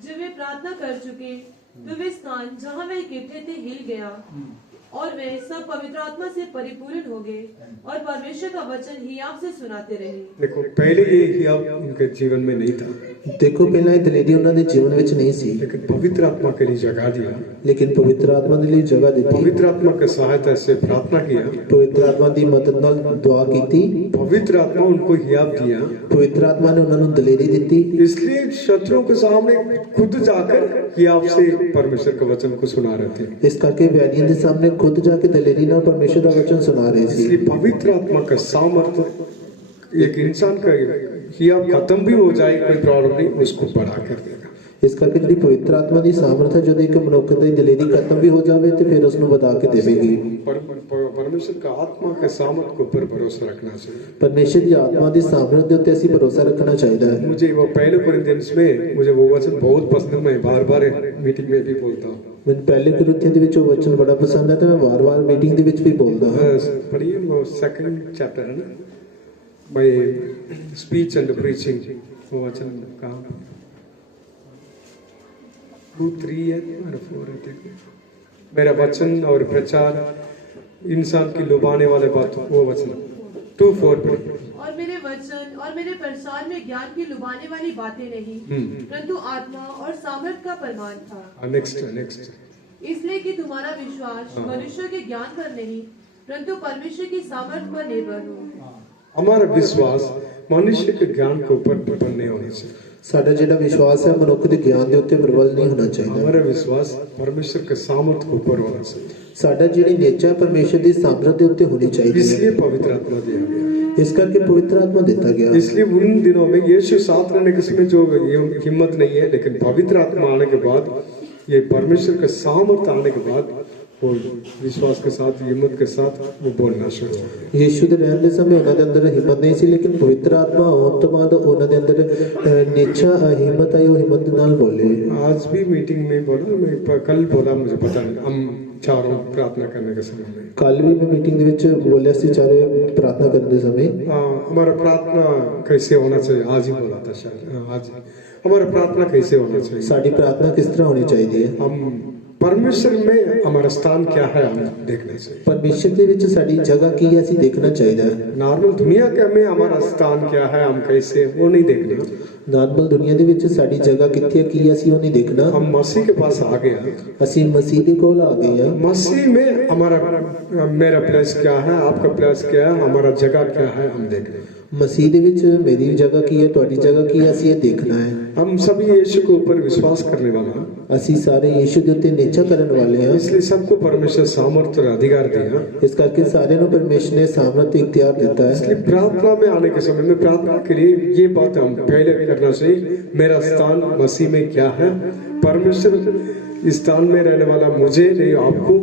जब वे प्रार्थना कर चुके तो वे स्थान जहाँ वे इकट्ठे थे हिल गया और वे सब पवित्र आत्मा से परिपूर्ण हो गए और परमेश्वर का वचन हियाव से सुनाते रहे। देखो पहले ये हियाव उनके जीवन में नहीं था। देखो पहला ये दलेरी उन्होंने जीवन में नहीं सी, लेकिन पवित्र आत्मा के लिए जगह दिया। लेकिन पवित्र आत्मा के लिए जगह दी। पवित्र आत्मा के सहायता से प्रार्थना किया, पवित्र आत्मा की मदद नाल दुआ की। पवित्र आत्मा उनको हियाव दिया, पवित्र आत्मा ने उन्होंने दलेरी दी। इसलिए शत्रुओं के सामने खुद जाकर हियाव से परमेश्वर के वचन को सुना रहे थे। इस करके वैरियन के सामने खुद जाके दलेरी नाल परमेश्वर का वचन सुना रहे थे। इसलिए पवित्र आत्मा का सामर्थ्य एक इंसान का हियाव खत्म भी हो जाए कोई प्रॉब्लम नहीं, उसको बढ़ा कर देगा। इस करके जी पवित्र आत्मा की सामर्थ्य जो एक मनुष्य की दलेरी खत्म भी हो जाए तो फिर उसको बता के देगी। परमेश्वर का आत्मा के सामर्थ्य के ऊपर भरोसा रखना चाहिए। परमेश्वर की आत्मा की सामर्थ्य के ऊपर ऐसी भरोसा रखना चाहिए। मुझे वो पहले कोरिन्थियंस में मुझे वो वचन बहुत पसंद है, मैं बार-बार मीटिंग में भी बोलता हूँ। मैं पहले कोरिन्थियन ਦੇ ਵਿੱਚ ਉਹ वचन बड़ा पसंद है तो मैं बार-बार मीटिंग ਦੇ ਵਿੱਚ भी बोलता हूँ। पढ़िए वो 2nd चैप्टर है ना, बाय स्पीच एंड प्रीचिंग, वो वचन कहाँ 2-3 है और 4 है। मेरा वचन और प्रचार इंसान की लुभाने वाले बात, वो वचन 2:4 और मेरे वचन और मेरे प्रचार में ज्ञान की लुभाने वाली बातें नहीं, परंतु आत्मा और सामर्थ का प्रमाण था। नेक्स्ट इसलिए कि तुम्हारा विश्वास मनुष्य के ज्ञान पर नहीं परंतु परमेश्वर की सामर्थ पर निर्भर हो। हमारा विश्वास मनुष्य के ज्ञान के ऊपर निर्भर नहीं होना चाहिए। साडा जेड़ा विश्वास है मनुष्य के ज्ञान के ऊपर प्रबल नहीं होना चाहिए। हमारा विश्वास परमेश्वर के सामर्थ्य के ऊपर होना चाहिए। साडा जेड़ी नेचर परमेश्वर की सामर्थ के ऊपर होनी चाहिए। इसलिए पवित्र आत्मा दिया गया, इस करके पवित्र आत्मा देता गया। इसलिए उन दिनों में यीशु साथ रहने के समय जो हिम्मत नहीं है, लेकिन पवित्र आत्मा आने के बाद, ये परमेश्वर का सामर्थ्य आने के बाद वो विश्वास के साथ, हिम्मत के साथ वो बोलना शुरू हो गया। ਯੀਸ਼ੂ ਦੇ ਰਹਿਣ ਦੇ ਸਮੇਂ ਉਹਨਾਂ ਦੇ ਅੰਦਰ ਹਿੰਮਤ ਨਹੀਂ ਸੀ, ਲੇਕਿਨ ਪਵਿੱਤਰ ਆਤਮਾ ਆਉਣ ਤੋਂ ਬਾਅਦ ਉਹਨਾਂ ਦੇ ਅੰਦਰ ਨਿਸ਼ਚਾ ਹਿੰਮਤ ਆਈ, ਉਹ ਹਿੰਮਤ ਦੇ ਨਾਲ ਬੋਲੇ। आज भी मीटिंग में बोला, मैं कल बोला, मुझे पता नहीं, हम चारों प्रार्थना करने के समय में ਕੱਲ ਵੀ ਮੈਂ ਮੀਟਿੰਗ ਦੇ ਵਿੱਚ ਬੋਲਿਆ ਸੀ, ਚਾਰੇ ਪ੍ਰਾਰਥਨਾ ਕਰਨ ਦੇ ਸਮੇਂ हमारा प्रार्थना कैसे होना चाहिए, आज ही बोला था शायद, आज हमारा प्रार्थना कैसे होना चाहिए। ਸਾਡੀ ਪ੍ਰਾਰਥਨਾ ਕਿਸ ਤਰ੍ਹਾਂ ਹੋਣੀ ਚਾਹੀਦੀ ਹੈ? हम परमेश्वर में हमारा स्थान क्या है हमें देखना चाहिए। ਪਰਮੇਸ਼ਰ ਦੇ ਵਿੱਚ ਸਾਡੀ ਜਗ੍ਹਾ ਕੀ ਹੈ, ਅਸੀਂ ਦੇਖਣਾ ਚਾਹੀਦਾ ਹੈ। नॉर्मल दुनिया के में हमारा स्थान क्या है, हम कैसे, वो नहीं देखना। ਨਾਰਮਲ ਦੁਨੀਆ ਦੇ ਵਿੱਚ ਸਾਡੀ ਜਗ੍ਹਾ ਕਿੱਥੇ ਹੈ, ਕੀ ਹੈ, ਅਸੀਂ ਉਹ ਨਹੀਂ ਦੇਖਣਾ। हम मसीह के पास आ गया, ਅਸੀਂ ਮਸੀਹ ਦੇ ਕੋਲ ਆ ਗਏ ਹਾਂ। मसीह में हमारा मेरा प्लेस क्या है, आपका प्लेस क्या है, हमारा जगह क्या है, हम देख रहे हैं। ਮਸੀਹ ਦੇ ਵਿੱਚ ਮੇਰੀ ਜਗ੍ਹਾ ਕੀ ਹੈ, ਤੁਹਾਡੀ ਜਗ੍ਹਾ ਕੀ ਹੈ, ਅਸੀਂ ਇਹ ਦੇਖਣਾ ਹੈ। हम सभी यीशु के ऊपर विश्वास करने वाला, ਅਸੀਂ ਸਾਰੇ ਯੀਸ਼ੂ ਦੇ ਉੱਤੇ ਨਿਸ਼ਚਾ ਕਰਨ ਵਾਲੇ ਹਾਂ। इसलिए सबको परमेश्वर सामर्थ्य और अधिकार दिया। ਇਸ ਕਰਕੇ ਸਾਰਿਆਂ ਨੂੰ ਪਰਮੇਸ਼ਰ ਨੇ ਸਾਮਰਥ ਤੇ ਇਖਤਿਆਰ ਦਿੱਤਾ ਹੈ। इसलिए प्रार्थना में आने के समय में प्रार्थना के लिए ये बात हम पहले करना चाहिए, मेरा स्थान मसीह में क्या है, परमेश्वर इस स्थान में रहने वाला मुझे नहीं आपको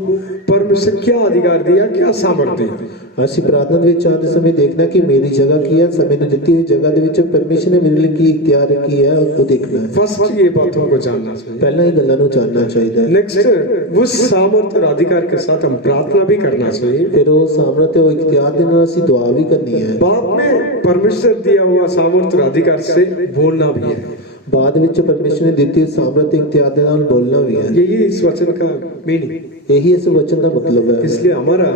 परमेश्वर क्या अधिकार दिया, क्या सामर्थ्य दिया। ਅਸੀਂ ਪ੍ਰਾਰਥਨਾ ਦੇ ਵਿੱਚ ਆਉਂਦੇ ਸਮੇਂ ਦੇਖਣਾ ਕਿ ਮੇਰੀ ਜਗ੍ਹਾ ਕੀ ਹੈ, ਸਮੇਂ ਨੂੰ ਦਿੱਤੀ ਹੋਈ ਜਗ੍ਹਾ ਦੇ ਵਿੱਚ ਪਰਮੇਸ਼ਰ ਨੇ ਮੇਰੇ ਲਈ ਕੀ ਇਖਤਿਆਰ ਕੀ ਹੈ, ਉਹ ਦੇਖਣਾ ਹੈ। फर्स्ट ये बातों को जानना चाहिए। ਪਹਿਲਾਂ ਇਹ ਗੱਲਾਂ ਨੂੰ ਜਾਣਨਾ ਚਾਹੀਦਾ ਹੈ। नेक्स्ट उस सामर्थ्य और अधिकार के साथ हम प्रार्थना भी करना चाहिए। ਫਿਰ ਉਹ ਸਾਮਰਥ ਤੇ ਉਹ ਇਖਤਿਆਰ ਦੇ ਨਾਲ ਅਸੀਂ ਦੁਆ ਵੀ ਕਰਨੀ ਹੈ। बाद में परमेश्वर दिया हुआ सामर्थ्य और अधिकार से बोलना भी है। ਬਾਅਦ ਵਿੱਚ ਪਰਮੇਸ਼ਰ ਨੇ ਦਿੱਤੀ ਹੋਈ ਸਾਮਰਥ ਤੇ ਇਖਤਿਆਰ ਦੇ ਨਾਲ ਬੋਲਣਾ ਵੀ ਹੈ। यही इस वचन का मीनिंग। ਇਹੀ ਇਸ ਵਚਨ ਦਾ ਮਤਲਬ ਹੈ। इसलिए हमारा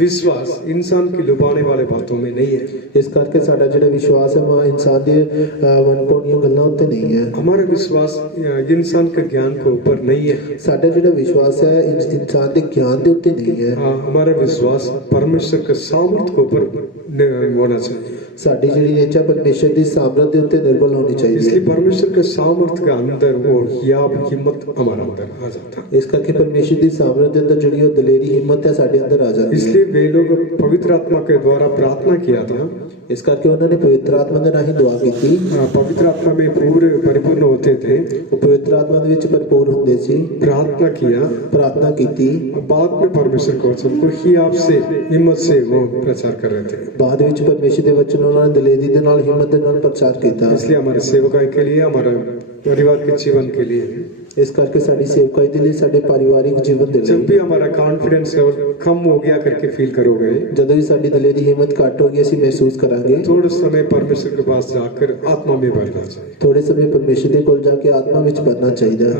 विश्वास इंसान की लुभाने वाले बातों में नहीं है। ਇਸ ਕਰਕੇ ਸਾਡਾ ਜਿਹੜਾ ਵਿਸ਼ਵਾਸ ਹੈ ਉਹ ਇਨਸਾਨ ਦੇ ਵਨਪੋਣੀਆਂ ਗੱਲਾਂ ਉੱਤੇ ਨਹੀਂ ਹੈ। हमारा विश्वास इंसान के ज्ञान के ऊपर नहीं है। ਸਾਡਾ ਜਿਹੜਾ ਵਿਸ਼ਵਾਸ ਹੈ ਇਨਸਾਨ ਦੇ ਗਿਆਨ ਦੇ ਉੱਤੇ ਨਹੀਂ ਹੈ। हमारा विश्वास परमेश्वर के सामर्थ्य के ऊपर होना चाहिए। ਸਾਡੀ ਜਿਹੜੀ ਨਿਸ਼ਚਾ ਪਰਮੇਸ਼ਰ ਦੀ ਸਾਮਰਥ ਦੇ ਉੱਤੇ ਨਿਰਭਰ ਹੋਣੀ ਚਾਹੀਦੀ इसलिए ਹੈ। परमेश्वर के सामर्थ्य के अंदर वो हिम्मत हमारा अंदर आ जाता है। ਇਸ ਕਰਕੇ ਪਰਮੇਸ਼ਰ ਦੀ ਸਾਮਰਥ ਦੇ ਅੰਦਰ ਜਿਹੜੀ ਉਹ ਦਲੇਰੀ ਹਿੰਮਤ ਹੈ ਸਾਡੇ ਅੰਦਰ ਆ ਜਾਂਦੀ ਹੈ। इसलिए वे लोग पवित्र आत्मा के द्वारा प्रार्थना किया था। ਇਸ ਕਰਕੇ ਉਹਨਾਂ ਨੇ ਪਵਿੱਤਰ ਆਤਮਾ ਦੇ ਰਾਹੀਂ ਦੁਆ ਕੀਤੀ। पवित्र आत्मा में पूरे परिपूर्ण होते थे। ਉਹ ਪਵਿੱਤਰ ਆਤਮਾ ਦੇ ਵਿੱਚ ਭਰਪੂਰ ਹੁੰਦੇ ਸੀ। प्रार्थना किया, ਪ੍ਰਾਰਥਨਾ ਕੀਤੀ। बाद में परमेश्वर के वचन को ही आपसे हिम्मत से वो प्रचार कर रहे थे। ਬਾਅਦ ਵਿੱਚ ਪਰਮੇਸ਼ਰ ਦੇ ਵਚਨ ਉਹਨਾਂ ਨੇ ਦਲੇਰੀ ਦੇ ਨਾਲ ਹਿੰਮਤ ਦੇ ਨਾਲ ਪ੍ਰਚਾਰ ਕੀਤਾ। इसलिए हमारे सेवकाई के लिए, हमारा परिवार के जीवन के लिए, ਇਸ ਕਰਕੇ ਸਾਡੀ ਸੇਵਕਾਈ ਦੇ ਲਈ, ਸਾਡੇ ਪਰਿਵਾਰਿਕ ਜੀਵਨ ਦੇ जब ਲਈ भी हमारा कॉन्फिडेंस लेवल कम हो गया करके फील करोगे, ਜਦੋਂ ਵੀ ਸਾਡੀ ਦਲੇਰੀ ਹਿੰਮਤ ਘੱਟ ਹੋ ਗਈ ਅਸੀਂ ਮਹਿਸੂਸ ਕਰਾਂਗੇ। थोड़े समय परमेश्वर के पास जाकर आत्मा में भरना चाहिए। ਥੋੜੇ ਸਮੇਂ ਪਰਮੇਸ਼ਰ ਦੇ ਕੋਲ ਜਾ ਕੇ ਆਤਮਾ ਵਿੱਚ ਭਰਨਾ ਚਾਹੀਦਾ ਹੈ।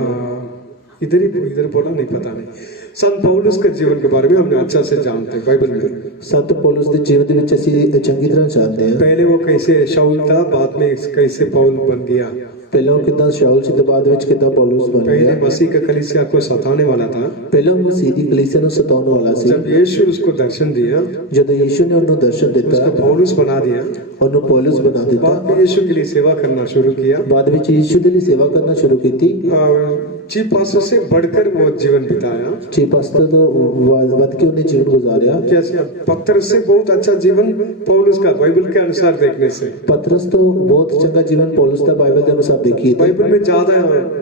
इधर बोला नहीं, पता नहीं। संत पौलुस के जीवन के बारे में हमने अच्छा से जानते हैं बाइबल में। ਸੰਤ ਪੌਲੁਸ ਦੇ ਜੀਵਨ ਦੇ ਵਿੱਚ ਅਸੀਂ ਚੰਗੀ ਤਰ੍ਹਾਂ ਜਾਣਦੇ ਹਾਂ। पहले वो कैसे शाऊल था, बाद में कैसे पौल बन गया। ਪਹਿਲਾਂ ਉਹ ਕਿੱਦਾਂ ਸ਼ਾਉਲ ਸੀ ਤੇ ਬਾਅਦ ਵਿੱਚ ਕਿੱਦਾਂ ਪੌਲੁਸ ਬਣ पहले ਗਿਆ। मसीह का कलीसिया को सताने वाला था। ਪਹਿਲਾਂ ਉਹ ਮਸੀਹ ਦੀ ਕਲੀਸਿया ਨੂੰ ਸਤਾਉਣ ਵਾਲਾ ਸੀ। जब यीशु उसको दर्शन दिया, ਜਦੋਂ ਯੀਸ਼ੂ ਨੇ ਉਹਨੂੰ ਦਰਸ਼ਨ ਦਿੱਤਾ, उसको पौलुस बना दिया। ਉਹਨੂੰ ਪੌਲੁਸ ਬਣਾ ਦਿੱਤਾ। बाद में यीशु के लिए सेवा करना शुरू किया। ਬਾਅਦ ਵਿੱਚ ਯੀਸ਼ੂ ਦੇ ਲਈ ਸੇਵਾ ਕਰਨਾ ਸ਼ੁਰੂ ਕੀਤੀ। चीफ पास्टर से बढ़कर वो जीवन बिताया। ਚੀਫ ਪਾਸਟਰ ਤੋਂ ਵੱਧ ਕੇ ਉਹਨੇ ਜੀਵਨ ਗੁਜ਼ਾਰਿਆ। कैसे पत्थर से बहुत अच्छा जीवन पौलुस का बाइबल के अनुसार देखने से। ਪਤਰਸ ਤੋਂ ਬਹੁਤ ਚੰਗਾ ਜੀਵਨ ਪੌਲੁਸ ਦਾ ਬਾਈਬਲ ਦੇ ਅਨੁਸਾਰ ਦੇਖੀਏ ਤਾਂ बाइबल में ज्यादा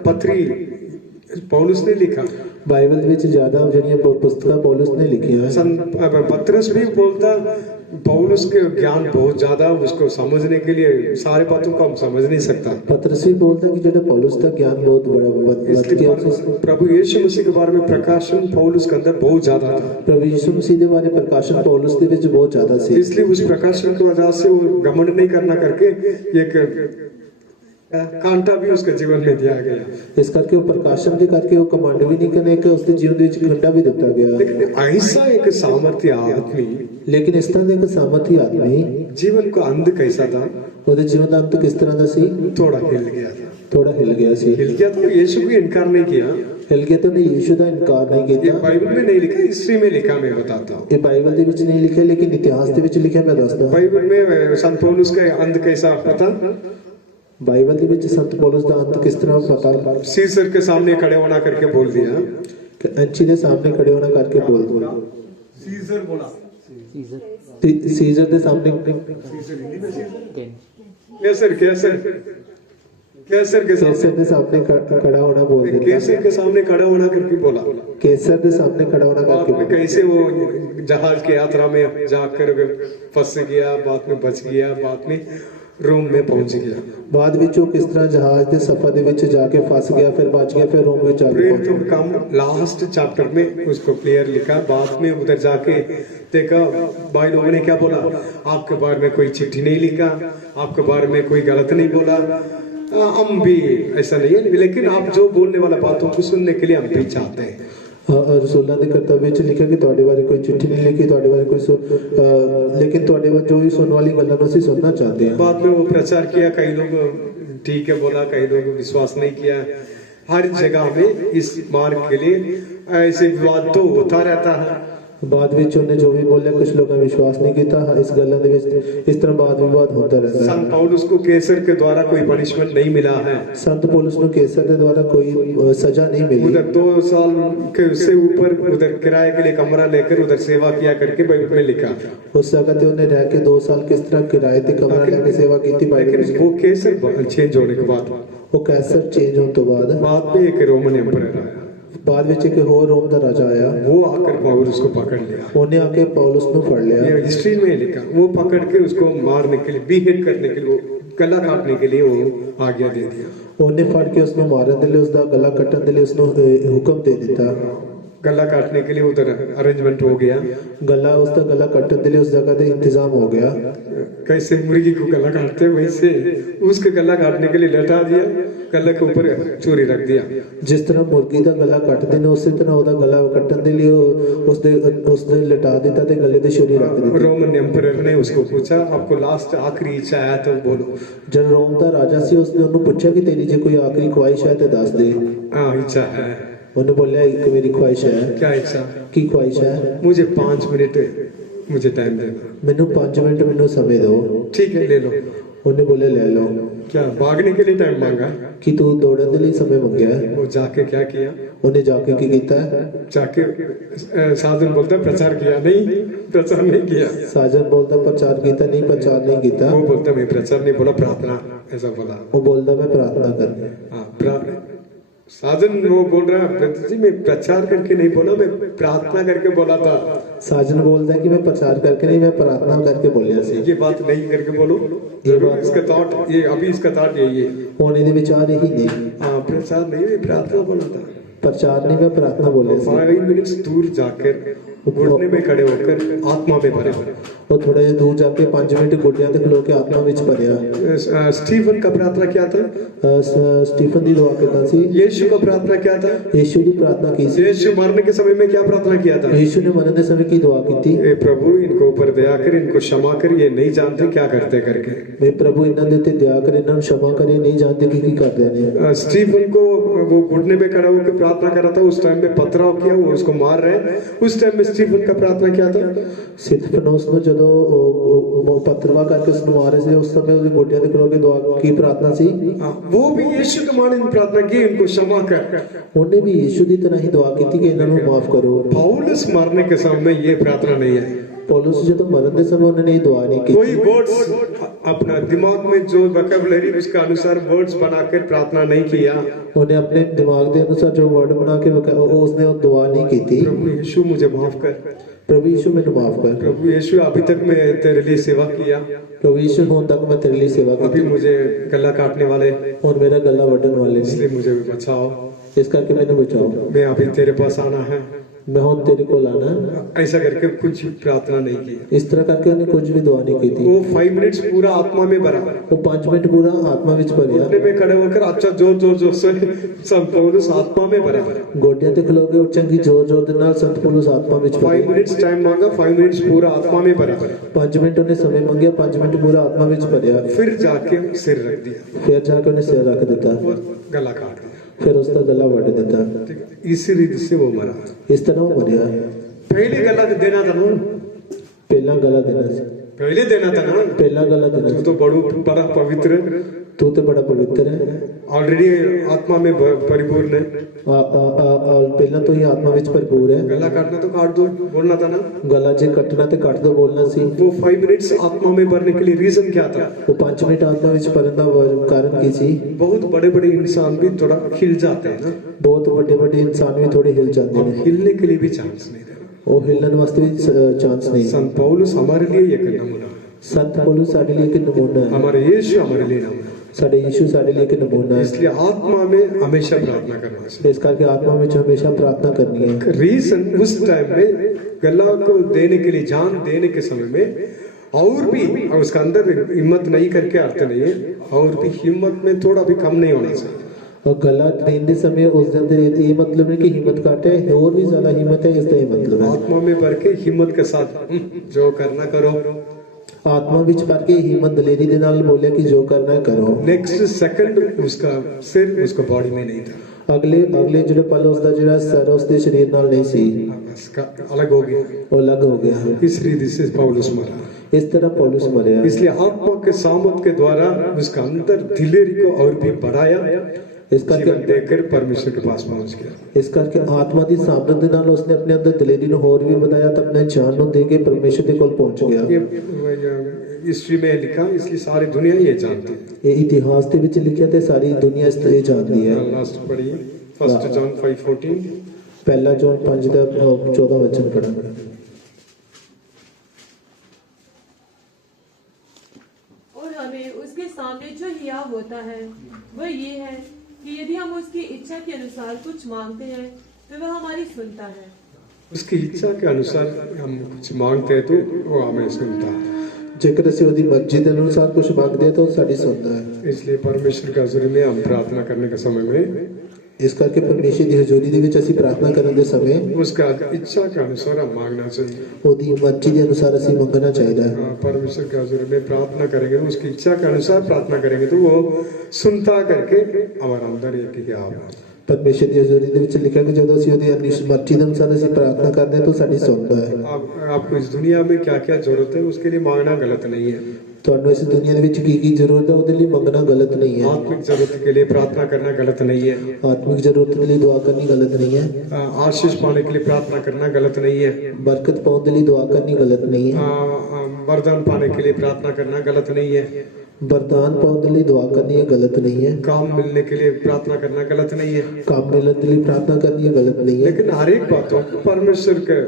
पत्री पौलुस ने लिखा। ਬਾਈਬਲ ਦੇ ਵਿੱਚ ਜ਼ਿਆਦਾ ਜਿਹੜੀਆਂ ਪੁਸਤਕਾਂ ਪੌਲੁਸ ਨੇ ਲਿਖੀਆਂ ਹਨ। पत्रस भी बोलता पौलुस के ज्ञान बहुत ज्यादा, उसको समझने के लिए सारे बातों को हम समझ नहीं सकता। ਪਤਰਸ ਵੀ ਬੋਲਦਾ ਕਿ ਜਿਹੜਾ ਪੌਲੁਸ ਦਾ ਗਿਆਨ ਬਹੁਤ ਬੜਾ ਵੱਧ ਗਿਆ। इसलिए प्रभु यीशु मसीह के बारे में प्रकाशन पौलुस के अंदर बहुत ज्यादा था। ਪ੍ਰਭੂ ਯਿਸੂ ਮਸੀਹ ਦੇ ਬਾਰੇ ਪ੍ਰਕਾਸ਼ਨ ਪੌਲੁਸ ਦੇ ਵਿੱਚ ਬਹੁਤ ਜ਼ਿਆਦਾ ਸੀ। इसलिए उस प्रकाशन की वजह से वो घमंड नहीं करना करके एक कांटा भी उसके जीवन में दिया गया। ਇਸ ਕਰਕੇ ਉਹ ਪ੍ਰਕਾਸ਼ਨ ਦੇ ਕਰਕੇ ਉਹ ਕਮਾਂਡ ਵੀ ਨਹੀਂ ਕਰਨੇ ਕਿ ਉਸਦੇ ਜੀਵਨ ਦੇ ਵਿੱਚ ਖੰਡਾ ਵੀ ਦਿੱਤਾ ਗਿਆ। लेकिन ऐसा एक सामर्थ्य आदमी, ਲੇਕਿਨ ਇਸ ਤਰ੍ਹਾਂ ਦਾ ਇੱਕ ਸਾਮਰਥੀ ਆਦਮੀ, जीवन का अंत कैसा था, ਉਹਦੇ ਜੀਵਨ ਦਾ ਅੰਤ ਕਿਸ ਤਰ੍ਹਾਂ ਦਾ ਸੀ? थोड़ा हिल गया था। ਥੋੜਾ ਹਿਲ ਗਿਆ ਸੀ। हिल गया तो यीशु को इनकार नहीं किया। ਹਿਲ ਗਿਆ ਤਾਂ ਉਹਨੇ ਯੀਸ਼ੂ ਦਾ ਇਨਕਾਰ ਨਹੀਂ ये ਕੀਤਾ। बाइबल में नहीं लिखा, हिस्ट्री में लिखा, मैं बताता हूँ। ਇਹ ਬਾਈਬਲ ਦੇ ਵਿੱਚ ਨਹੀਂ ਲਿਖਿਆ ਲੇਕਿਨ ਇਤਿਹਾਸ ਦੇ ਵਿੱਚ ਲਿਖਿਆ, ਮੈਂ ਦੱਸਦਾ। बाइबल में संत पौलुस का अंत कैसा पता? ਬਾਈਬਲ ਦੇ ਵਿੱਚ ਸੰਤ ਪੌਲੁਸ ਦਾ ਅੰਤ ਕਿਸ ਤਰ੍ਹਾਂ ਪਤਾ? सीसर के सामने खड़े होना करके बोल दिया। ਅੰਚੀ ਦੇ ਸਾਹਮਣੇ ਖੜੇ ਹੋਣਾ ਕਰਕੇ ਬੋਲ ਦਿਆ। सीसर बोला, ਸੀਜ਼ਰ ਦੇ ਸਾਹਮਣੇ कैसर कैसर कैसर के कैसर सामने के सामने खड़ा होना बोल देता। कैसर के सामने खड़ा होना करके बोला। कैसर के सामने खड़ा होना बाद में करके कैसे वो जहाज की यात्रा में जाकर फंस गया, बाद में बच गया, बाद में रोम में पहुंच गया। बाद ਵਿੱਚ ਉਹ ਕਿਸ ਤਰ੍ਹਾਂ ਜਹਾਜ਼ ਦੇ ਸਫ਼ਰ ਦੇ ਵਿੱਚ ਜਾ ਕੇ ਫਸ ਗਿਆ, ਫਿਰ ਬਚ ਗਿਆ, ਫਿਰ ਰੋਮ ਵਿੱਚ ਆ फिर ਗਿਆ। तो काम लास्ट चैप्टर में उसको क्लियर लिखा। बाद में उधर जाके देखा भाई लोगों ने क्या बोला, आपके बारे में कोई चिट्ठी नहीं लिखा, आपके बारे में कोई गलत नहीं बोला, हम भी ऐसा नहीं है, लेकिन आप जो बोलने वाला बातों को सुनने के लिए हम भी चाहते हैं। रसूलां ਦੇ ਕਰਤੱਵ ਵਿੱਚ ਲਿਖਿਆ ਕਿ ਤੁਹਾਡੇ ਬਾਰੇ ਕੋਈ ਚਿੱਠੀ ਨਹੀਂ ਲਿਖੀ, ਤੁਹਾਡੇ ਬਾਰੇ ਕੋਈ ਲੇਕਿਨ ਤੁਹਾਡੇ ਬਾਰੇ ਜੋ ਵੀ ਸੁਣਨ ਵਾਲੀ ਗੱਲਾਂ ਨੂੰ ਅਸੀਂ ਸੁਣਨਾ ਚਾहते हैं। बाद में वो प्रचार किया, कई लोग ठीक है बोला, कई लोग विश्वास नहीं किया। हर जगह में इस मार्ग के लिए ऐसे विवाद तो होता रहता है। ਬਾਅਦ ਵਿੱਚ ਉਹਨੇ ਜੋ ਵੀ ਬੋਲਿਆ ਕੁਝ ਲੋਕਾਂ ਨੇ ਵਿਸ਼ਵਾਸ ਨਹੀਂ ਕੀਤਾ। ਇਸ ਗੱਲਾਂ ਦੇ ਵਿੱਚ ਇਸ ਤਰ੍ਹਾਂ ਬਾਦ ਵਿਵਾਦ ਹੁੰਦਾ ਰਹਿੰਦਾ ਹੈ। संत पौलुस को कैसर के द्वारा कोई पनिशमेंट नहीं मिला है। ਸੰਤ ਪੌਲੁਸ ਨੂੰ ਕੈਸਰ ਦੇ ਦੁਆਰਾ ਕੋਈ सजा नहीं मिली। उधर 2 साल के उससे ऊपर उधर किराए के लिए कमरा लेकर उधर सेवा किया करके बाइबल में लिखा। उस जगह ते उन्हें रह के 2 साल किस तरह किराए ते कमरा लेके सेवा की थी बाइबल लेकिन में। वो कैसर चेंज होने के बाद वो कैसर चेंज होने तो बाद में एक रोमन एम्परर आया। बाद ਵਿੱਚ ਇੱਕ ਹੋਰ ਰੋਮ ਦਾ ਰਾਜਾ ਆਇਆ। वो आकर पौलुस को पकड़ लिया। ਉਹਨੇ ਆ ਕੇ ਪੌਲੁਸ ਨੂੰ ਫੜ ਲਿਆ। ये हिस्ट्री में लिखा। वो पकड़ के उसको मारने के लिए, बीहेड करने के लिए, वो गला काटने के लिए वो आज्ञा दे दिया। ਉਹਨੇ ਫੜ ਕੇ ਉਸ ਨੂੰ ਮਾਰਨ ਦੇ ਲਈ, ਉਸ ਦਾ ਗਲਾ ਕੱਟਣ ਦੇ ਲਈ ਉਸ ਨੂੰ ਹੁਕਮ ਦੇ ਦਿੱਤਾ। गला काटने के लिए उधर अरेंजमेंट हो गया। गला उसका गला कटने के लिए उस जगह पे इंतजाम हो गया। कैसे मुर्गी को गला काटते वैसे उसके गला काटने के लिए लटा दिया, गले के ऊपर चूरी रख दिया। जिस तरह मुर्गी का गला कटते ने उसी तरह ਉਹਦਾ गला कटने के लिए उसने लटा दिता ते गले ते छुरी रख दी। रोमन एम्परर ने उसको पूछा, आपको लास्ट आखिरी इच्छा है तो बोलो। जब रोम का राजा सी उसने ਉਹਨੂੰ ਪੁੱਛਿਆ ਕਿ ਤੇਰੀ ਜੇ ਕੋਈ ਆਖਰੀ ख्वाहिश है तो दस दे। हाँ इच्छा है। ਉਹਨੇ बोलिया एक मेरी ख्वाहिश है। क्या इच्छा? की ख्वाहिश है? मुझे 5 मिनट मुझे टाइम देना। मैनू 5 मिनट मैनू समय दो। ठीक है ले लो। ਉਹਨੇ बोले ले लो। क्या भागने के लिए टाइम मांगा? कि तू दौड़ने के लिए समय मंगया है। वो जाके क्या किया? ਉਹਨੇ जाके की कीता है? जाके साधन बोलता प्रचार किया नहीं, प्रचार नहीं किया। साजन बोलता प्रचार कीता नहीं, प्रचार नहीं कीता। वो बोलता मैं प्रचार नहीं बोला, प्रार्थना ऐसा बोला। वो बोलता मैं प्रार्थना कर। हाँ साजन वो बोल रहा है जी मैं प्रचार करके नहीं बोला, मैं प्रार्थना करके बोला था। साजन बोलता है कि मैं प्रचार करके नहीं, मैं प्रार्थना करके बोलिया सी। ये बात नहीं करके बोलो। जरूर इसका थॉट ये अभी इसका थॉट यही है। होने दे विचार यही नहीं। हाँ प्रचार नहीं, मैं प्रार्थना बोला था। प्रचार नहीं, मैं प्रार्थना बोले। 5 मिनट्स दूर जाकर घुटने में खड़े होकर आत्मा में भरा। वो थोड़ा जिहा दूर जाके 5 मिनट घुटिया ते खलो के आत्मा विच भरिया। स्टीफन का प्रार्थना क्या था? स्टीफन दी दुआ कितना सी? यीशु का प्रार्थना क्या था? यीशु की प्रार्थना की सी। यीशु मरने के समय में क्या प्रार्थना किया था? यीशु ने मरने के समय की दुआ की थी। ए प्रभु इनको ऊपर दया कर, इनको क्षमा कर, ये नहीं जानते क्या करते करके। वे प्रभु इन्हां दे ते दया कर, इन्हां क्षमा करे, नहीं जानते की करते ने। स्टीफन को वो घुटने में खड़ा होकर प्रार्थना कर रहा था। उस टाइम में पथराव किया, वो उसको मार रहे हैं। उस टाइम में स्टीफन का प्रार्थना क्या था? स्टीफनोस ਨੂੰ ਜਦੋਂ ਪੱਤਰਵਾ ਕਰਕੇ ਉਸ ਨੂੰ ਮਾਰੇ ਸੀ, ਉਸ ਸਮੇਂ ਉਹਦੇ ਗੋਡਿਆਂ ਤੇ ਖਲੋ ਕੇ ਦੁਆ ਕੀ प्रार्थना सी? वो भी यीशु के माने प्रार्थना की, इनको क्षमा कर। ਉਹਨੇ ਵੀ ਯीशु ਦੀ ਤਰ੍ਹਾਂ ਹੀ ਦੁਆ ਕੀਤੀ ਕਿ ਇਹਨਾਂ ਨੂੰ ਮਾਫ ਕਰੋ। पौलुस मरने के समय में ये प्रार्थना नहीं है। पौलुस ਜਦੋਂ ਮਰਨ ਦੇ ਸਮੇਂ ਉਹਨੇ ਇਹ ਦੁਆ ਨਹੀਂ ਕੀਤੀ। कोई वर्ड्स अपना दिमाग में जो वोकैबुलरी उसके अनुसार वर्ड्स बनाकर प्रार्थना नहीं किया। ਉਹਨੇ ਆਪਣੇ ਦਿਮਾਗ ਦੇ ਅਨੁਸਾਰ ਜੋ ਵਰਡ ਬਣਾ ਕੇ ਉਸਨੇ ਉਹ ਦੁਆ नहीं ਕੀਤੀ। प्रभु यीशु मुझे माफ कर, प्रभु यीशु ਮੈਨੂੰ माफ कर। प्रभु यीशु अभी तक मैं तेरे लिए सेवा किया, प्रभु यीशु ਹੁਣ तक मैं तेरे लिए सेवा अभी की, मुझे गला काटने वाले और मेरा गला वड्डण वाले ने, इसलिए मुझे भी बचाओ। इस करके मैंने बचाओ। मैं अभी तेरे पास आना है। मैं ਹੁਣ तेरे को लाना है। ऐसा करके कुछ प्रार्थना नहीं की। इस तरह करके ਉਹਨੇ कुछ भी दुआ नहीं की थी। वो 5 मिनट्स पूरा आत्मा में भरा। वो 5 मिनट पूरा आत्मा विच भरिया। घुटने में खड़े होकर अच्छा जोर जोर जोर से सब पौलुस आत्मा में भरा। ਗੋਡਿਆਂ ਤੇ ਖਲੋ ਕੇ ਚੰਗੀ ਜ਼ੋਰ ਜ਼ੋਰ ਦੇ ਨਾਲ ਸੰਤ ਪੌਲੁਸ ਆਤਮਾ ਵਿੱਚ 5 मिनट्स टाइम मांगा, 5 मिनट्स पूरा आत्मा में भरा। 5 ਮਿੰਟ ਉਹਨੇ ਸਮੇਂ ਮੰਗਿਆ, 5 ਮਿੰਟ ਪੂਰਾ ਆਤਮਾ ਵਿੱਚ ਭਰਿਆ। फिर जाके सिर रख दिया, ਫਿਰ ਜਾ ਕੇ ਉਹਨੇ ਸਿਰ ਰੱਖ ਦਿੱਤਾ, वो गला काट दिया। ਫਿਰ ਉਸ ਦਾ ਗਲਾ ਵੱਢ ਦਿੱਤਾ। ठीक है, इसी रीति से वो मरा। ਇਸ ਤਰ੍ਹਾਂ ਉਹ ਮਰਿਆ। पहले गला देना था ना, ਪਹਿਲਾਂ ਗਲਾ ਦੇਣਾ ਸੀ, पहले देना था ना। ਪਹਿਲਾਂ ਗਲਾ ਦੇਣਾ तू ਸੀ। तो बड़ा पवित्र ਤੂੰ ਤੇ ਬੜਾ ਪਵਿੱਤਰ ਹੈ। ऑलरेडी आत्मा में परिपूर्ण है, ਪਹਿਲਾਂ ਤੋਂ ਹੀ ਆਤਮਾ ਵਿੱਚ ਭਰਪੂਰ ਹੈ। गला काटना तो काट दो, बोलना था ना। ਗਲਾ ਜੇ ਕੱਟਣਾ ਤੇ ਕੱਟ ਦੋ ਬੋਲਣਾ ਸੀ। वो 5 मिनट्स आत्मा में भरने के लिए रीजन क्या था? ਉਹ 5 ਮਿੰਟ ਆਤਮਾ ਵਿੱਚ ਭਰਨ ਦਾ ਕਾਰਨ ਕੀ ਸੀ? बहुत बड़े बड़े इंसान भी थोड़ा खिल जाते हैं ना, ਬਹੁਤ ਵੱਡੇ ਵੱਡੇ ਇਨਸਾਨ ਵੀ ਥੋੜੇ ਹਿਲ ਜਾਂਦੇ अब ਨੇ। हिलने के लिए भी चांस नहीं देना। ਉਹ ਹਿਲਣ ਵਾਸਤੇ ਵੀ ਚਾਂਸ ਨਹੀਂ। संत पौलुस हमारे लिए एक नमूना है, ਸੰਤ ਪੌਲੁਸ ਸਾਡੇ ਲਈ ਇੱਕ ਨਮੂਨਾ ਹੈ। हमारे यीशु हमारे लिए नमूना है। ਸਾਡੇ ਯੀਸ਼ੂ ਸਾਡੇ ਲਈ ਇੱਕ ਨਮੂਨਾ ਹੈ। इसलिए आत्मा में हमेशा प्रार्थना करना चाहिए। ਇਸ ਕਰਕੇ ਆਤਮਾ ਵਿੱਚ ਹਮੇਸ਼ਾ ਪ੍ਰਾਰਥਨਾ ਕਰਨੀ ਹੈ। रीजन उस टाइम में गला को देने के लिए, जान देने के समय में और भी उसका अंदर हिम्मत नहीं करके अर्थ नहीं है, और भी हिम्मत में थोड़ा भी कम नहीं होना चाहिए। और गला देने ਦੇ ਸਮੇਂ ਉਸ ਦੇ ਅੰਦਰ ਇਹ ਮਤਲਬ ਨਹੀਂ ਕਿ ਹਿੰਮਤ ਘੱਟ ਹੈ, ਹੋਰ ਵੀ ਜ਼ਿਆਦਾ ਹਿੰਮਤ ਹੈ, ਇਸ ਦਾ ਇਹ ਮਤਲਬ ਹੈ। आत्मा में भर के हिम्मत के साथ जो करना करो। आत्मा ਵਿੱਚ ਭਰ ਕੇ ਹਿੰਮਤ ਦਲੇਰੀ ਦੇ ਨਾਲ ਬੋਲਿਆ ਕਿ ਜੋ ਕਰਨਾ ਹੈ ਕਰੋ। नेक्स्ट सेकंड उसका सिर उसको बॉडी में नहीं था, ਅਗਲੇ ਜਿਹੜੇ ਪਲ ਉਸ ਦਾ ਜਿਹੜਾ ਸਰ ਉਸ ਦੇ ਸਰੀਰ ਨਾਲ ਨਹੀਂ ਸੀ, उसका अलग हो गया। ਉਹ ਅਲੱਗ ਹੋ ਗਿਆ। इसलिए दिस इज पौलुस मरा। इस तरह पौलुस मरिया। इसलिए आत्मा के सामर्थ के द्वारा उसका अंदर दिलेरी को और भी बढ़ाया, इस करके जीवन देकर परमेश्वर के पास पहुंच गया। ਇਸ ਕਰਕੇ ਆਤਮਾ ਦੀ ਸਾਮਰਥ ਦੇ ਨਾਲ ਉਸਨੇ ਆਪਣੇ ਅੰਦਰ ਦਲੇਰੀ ਨੂੰ ਹੋਰ ਵੀ ਵਧਾਇਆ ਤਾਂ ਆਪਣੇ ਜਾਨ ਨੂੰ ਦੇ ਕੇ ਪਰਮੇਸ਼ਰ ਦੇ ਕੋਲ ਪਹੁੰਚ ਗਿਆ। ये हिस्ट्री में लिखा, इसलिए सारी दुनिया ये जानती है। ਇਹ ਇਤਿਹਾਸ ਦੇ ਵਿੱਚ ਲਿਖਿਆ ਤੇ ਸਾਰੀ ਦੁਨੀਆ ਇਸ ਤੇ ਜਾਣਦੀ ਹੈ। लास्ट पढ़िए 1 जॉन 5:14। ਪਹਿਲਾ ਜੋਨ 5 ਦਾ 14 ਵਚਨ ਪੜਾਂਗੇ। और हमें उसके सामने जो हियाव होता है वह ये है कि यदि हम उसकी इच्छा के अनुसार कुछ मांगते हैं तो वह हमारी सुनता है। उसकी इच्छा के अनुसार हम कुछ मांगते हैं तो वो हमें सुनता है। ਜੇਕਰ ਅਸੀਂ ਉਹਦੀ ਮਰਜ਼ੀ ਦੇ ਅਨੁਸਾਰ ਕੁਝ ਮੰਗਦੇ ਹਾਂ ਤਾਂ ਉਹ ਸਾਡੀ ਸੁਣਦਾ ਹੈ। इसलिए परमेश्वर के हजूरी में हम प्रार्थना करने के समय में ਇਸ ਕਰਕੇ ਪਰਮੇਸ਼ਰ ਦੀ ਹਜ਼ੂਰੀ ਦੇ ਵਿੱਚ ਅਸੀਂ ਪ੍ਰਾਰਥਨਾ ਕਰਨ ਦੇ ਸਮੇਂ उसका इच्छा के अनुसार हम मांगना चाहिए। ਉਹਦੀ ਮਰਜ਼ੀ ਦੇ ਅਨੁਸਾਰ ਅਸੀਂ ਮੰਗਣਾ ਚਾਹੀਦਾ ਹੈ। परमेश्वर के हजूरी में प्रार्थना करेंगे तो उसकी इच्छा के अनुसार प्रार्थना करेंगे तो वो सुनता करके हमारे अंदर एक क्या होगा। ਪਰਮੇਸ਼ਰ ਦੀ ਹਜ਼ੂਰੀ ਦੇ ਵਿੱਚ ਲਿਖਿਆ ਕਿ ਜਦੋਂ ਅਸੀਂ ਉਹਦੀ ਮਰਜ਼ੀ ਦੇ ਅਨੁਸਾਰ ਅਸੀਂ ਪ੍ਰਾਰਥਨਾ ਕਰਦੇ ਹਾਂ ਤਾਂ ਸਾਡੀ ਸੁਣਦਾ ਹੈ। आपको इस दुनिया में क्या क्या जरूरत है उसके लिए मांगना गलत नहीं है। ਤੁਹਾਨੂੰ ਇਸ ਦੁਨੀਆ ਦੇ ਵਿੱਚ ਕੀ ਜ਼ਰੂਰਤ ਹੈ ਉਹਦੇ ਲਈ ਮੰਗਣਾ ਗਲਤ ਨਹੀਂ ਹੈ। आत्मिक जरूरत के लिए प्रार्थना करना गलत नहीं है। ਆਤਮਿਕ ਜ਼ਰੂਰਤ ਦੇ ਲਈ ਦੁਆ ਕਰਨੀ ਗਲਤ ਨਹੀਂ ਹੈ। आशीष पाने के लिए प्रार्थना करना गलत नहीं है। ਬਰਕਤ ਪਾਉਣ ਦੇ ਲਈ ਦੁਆ ਕਰਨੀ ਗਲਤ ਨਹੀਂ ਹੈ। वरदान पाने के लिए प्रार्थना करना गलत नहीं है। वरदान पाने के लिए दुआ करनी है गलत नहीं है। काम मिलने के लिए प्रार्थना करना गलत नहीं है। काम मिलने के लिए प्रार्थना करनी है गलत नहीं है। लेकिन हर एक बातों को परमेश्वर के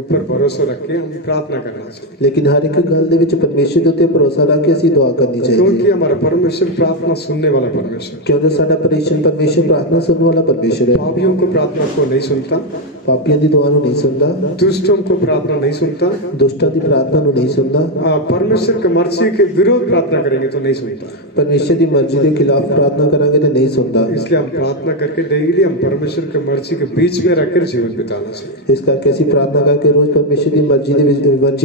ऊपर भरोसा रख के हम प्रार्थना करना चाहिए। लेकिन हर एक गल दे विच परमेश्वर के ऊपर भरोसा रख के ਅਸੀਂ दुआ करनी चाहिए। क्योंकि हमारा परमेश्वर प्रार्थना सुनने वाला परमेश्वर, क्योंकि साडा परमेश्वर प्रार्थना सुनने वाला परमेश्वर है। पापियों को प्रार्थना को नहीं सुनता, पापियों की दुआ नहीं सुनता, दुष्टों को प्रार्थना नहीं सुनता, दुष्टों की प्रार्थना नहीं सुनता, परमेश्वर की मर्जी के विरोध प्रार्थना करेंगे तो नहीं सुनता, परमेश्वर की मर्जी के खिलाफ प्रार्थना करेंगे तो नहीं सुनता। इसलिए हम प्रार्थना करके डेली हम परमेश्वर की मर्जी के बीच में रखकर जीवन बिताना चाहिए। इस करके ਅਸੀਂ प्रार्थना करके रोज परमेश्वर की मर्जी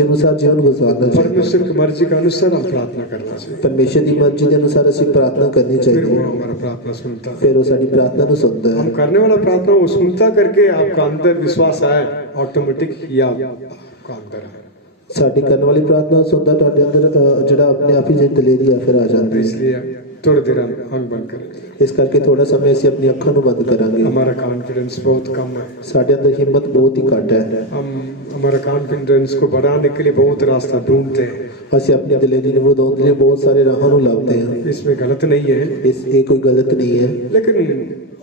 अनुसार जीवन गुजारना चाहिए। परमेश्वर की मर्जी के अनुसार हम प्रार्थना करना चाहिए। परमेश्वर की मर्जी के अनुसार ਅਸੀਂ प्रार्थना करनी फिर चाहिए। वो हमारा प्रार्थना सुनता है। फिर वो साडी प्रार्थना ਨੂੰ ਸੁਣਦਾ हम है। करने वाला प्रार्थना वो सुनता करके आपका अंदर विश्वास आए, ऑटोमेटिक या आपका अंदर है। ਸਾਡੀ ਕਰਨ ਵਾਲੀ ਪ੍ਰਾਰਥਨਾ ਸੁਣਦਾ ਤੁਹਾਡੇ ਅੰਦਰ ਜਿਹੜਾ ਆਪਣੇ ਆਪ ਹੀ ਜੇ ਦਲੇਰੀ ਆ ਫਿਰ ਆ ਜਾਂਦੀ ਹੈ। इसलिए थोड़ी देर हम आंख बंद करें। ਇਸ ਕਰਕੇ ਥੋੜਾ ਸਮੇਂ ਅਸੀਂ ਆਪਣੀ ਅੱਖਾਂ ਨੂੰ ਬੰਦ ਕਰਾਂਗੇ। हमारा कॉन्फिडेंस बहुत कम है। ਸਾਡੇ ਅੰਦਰ ਹਿੰਮਤ ਬਹੁਤ ਹੀ ਘੱਟ ਹੈ। हम हमारा कॉन्फिडेंस को बढ़ाने के लिए बहुत रास्ता ढूंढते हैं। ਅਸੀਂ ਆਪਣੀ ਦਲੇਰੀ ਨੂੰ ਵਧਾਉਣ ਦੇ ਲਈ ਬਹੁਤ ਸਾਰੇ ਰਾਹਾਂ ਨੂੰ ਲੱਭਦੇ ਹਾਂ। इसमें गलत नहीं है, ਇਹ ਕੋਈ ਗਲਤ ਨਹੀਂ ਹੈ। लेकिन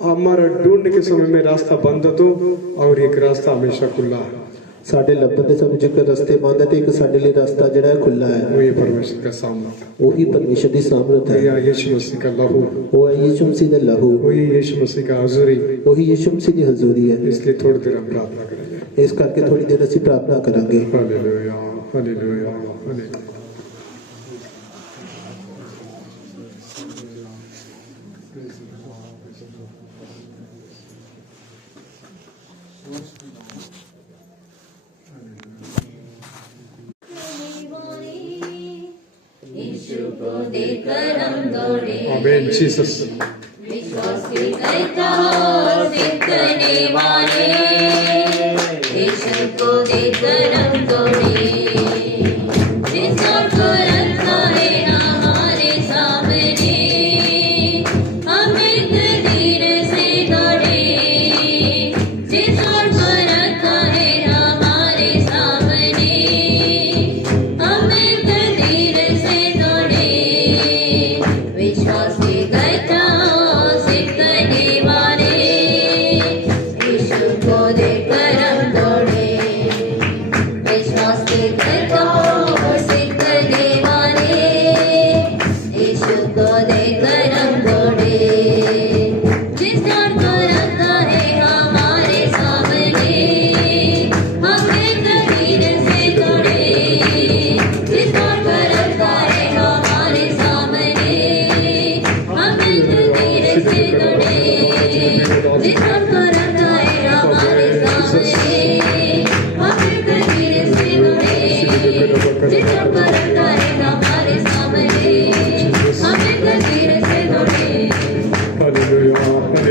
हमारा ढूंढने के समय में रास्ता बंद हो तो और एक रास्ता हमेशा खुला है। ਸਾਡੇ ਲੱਭਣ ਦੇ ਸਮੇਂ ਜੇਕਰ ਰਸਤੇ ਬੰਦ ਹੈ ਤੇ ਇੱਕ ਸਾਡੇ ਲਈ ਰਸਤਾ ਜਿਹੜਾ ਹੈ ਖੁੱਲਾ ਹੈ। वो ये परमेश्वर का सामर्थ है, ਉਹੀ ਪਰਮੇਸ਼ਰ ਦੀ ਸਾਮਰਥ वो ਹੈ। ये यीशु मसीह का लहू, ਉਹ ਹੈ ਯਿਸੂ ਮਸੀਹ ਦਾ ਲਹੂ, वो ये यीशु मसीह का हजूरी। ਉਹੀ ਯਿਸੂ ਮਸੀਹ ਦੀ ਹਜ਼ੂਰੀ ਹੈ। इसलिए थोड़ी देर हम प्रार्थना करेंगे। ਇਸ ਕਰਕੇ ਥੋੜੀ ਦੇਰ ਅਸੀਂ ਪ੍ਰਾਰਥਨਾ ਕਰਾਂਗੇ। Hallelujah, hallelujah, hallelujah. यीशु को देखकर हम दौड़े, आमीन जीसस। विश्वास के करता और देखने वाले, यीशु को देखकर हम दौड़े, जिसका तुरंत है हमारे सामने, हमें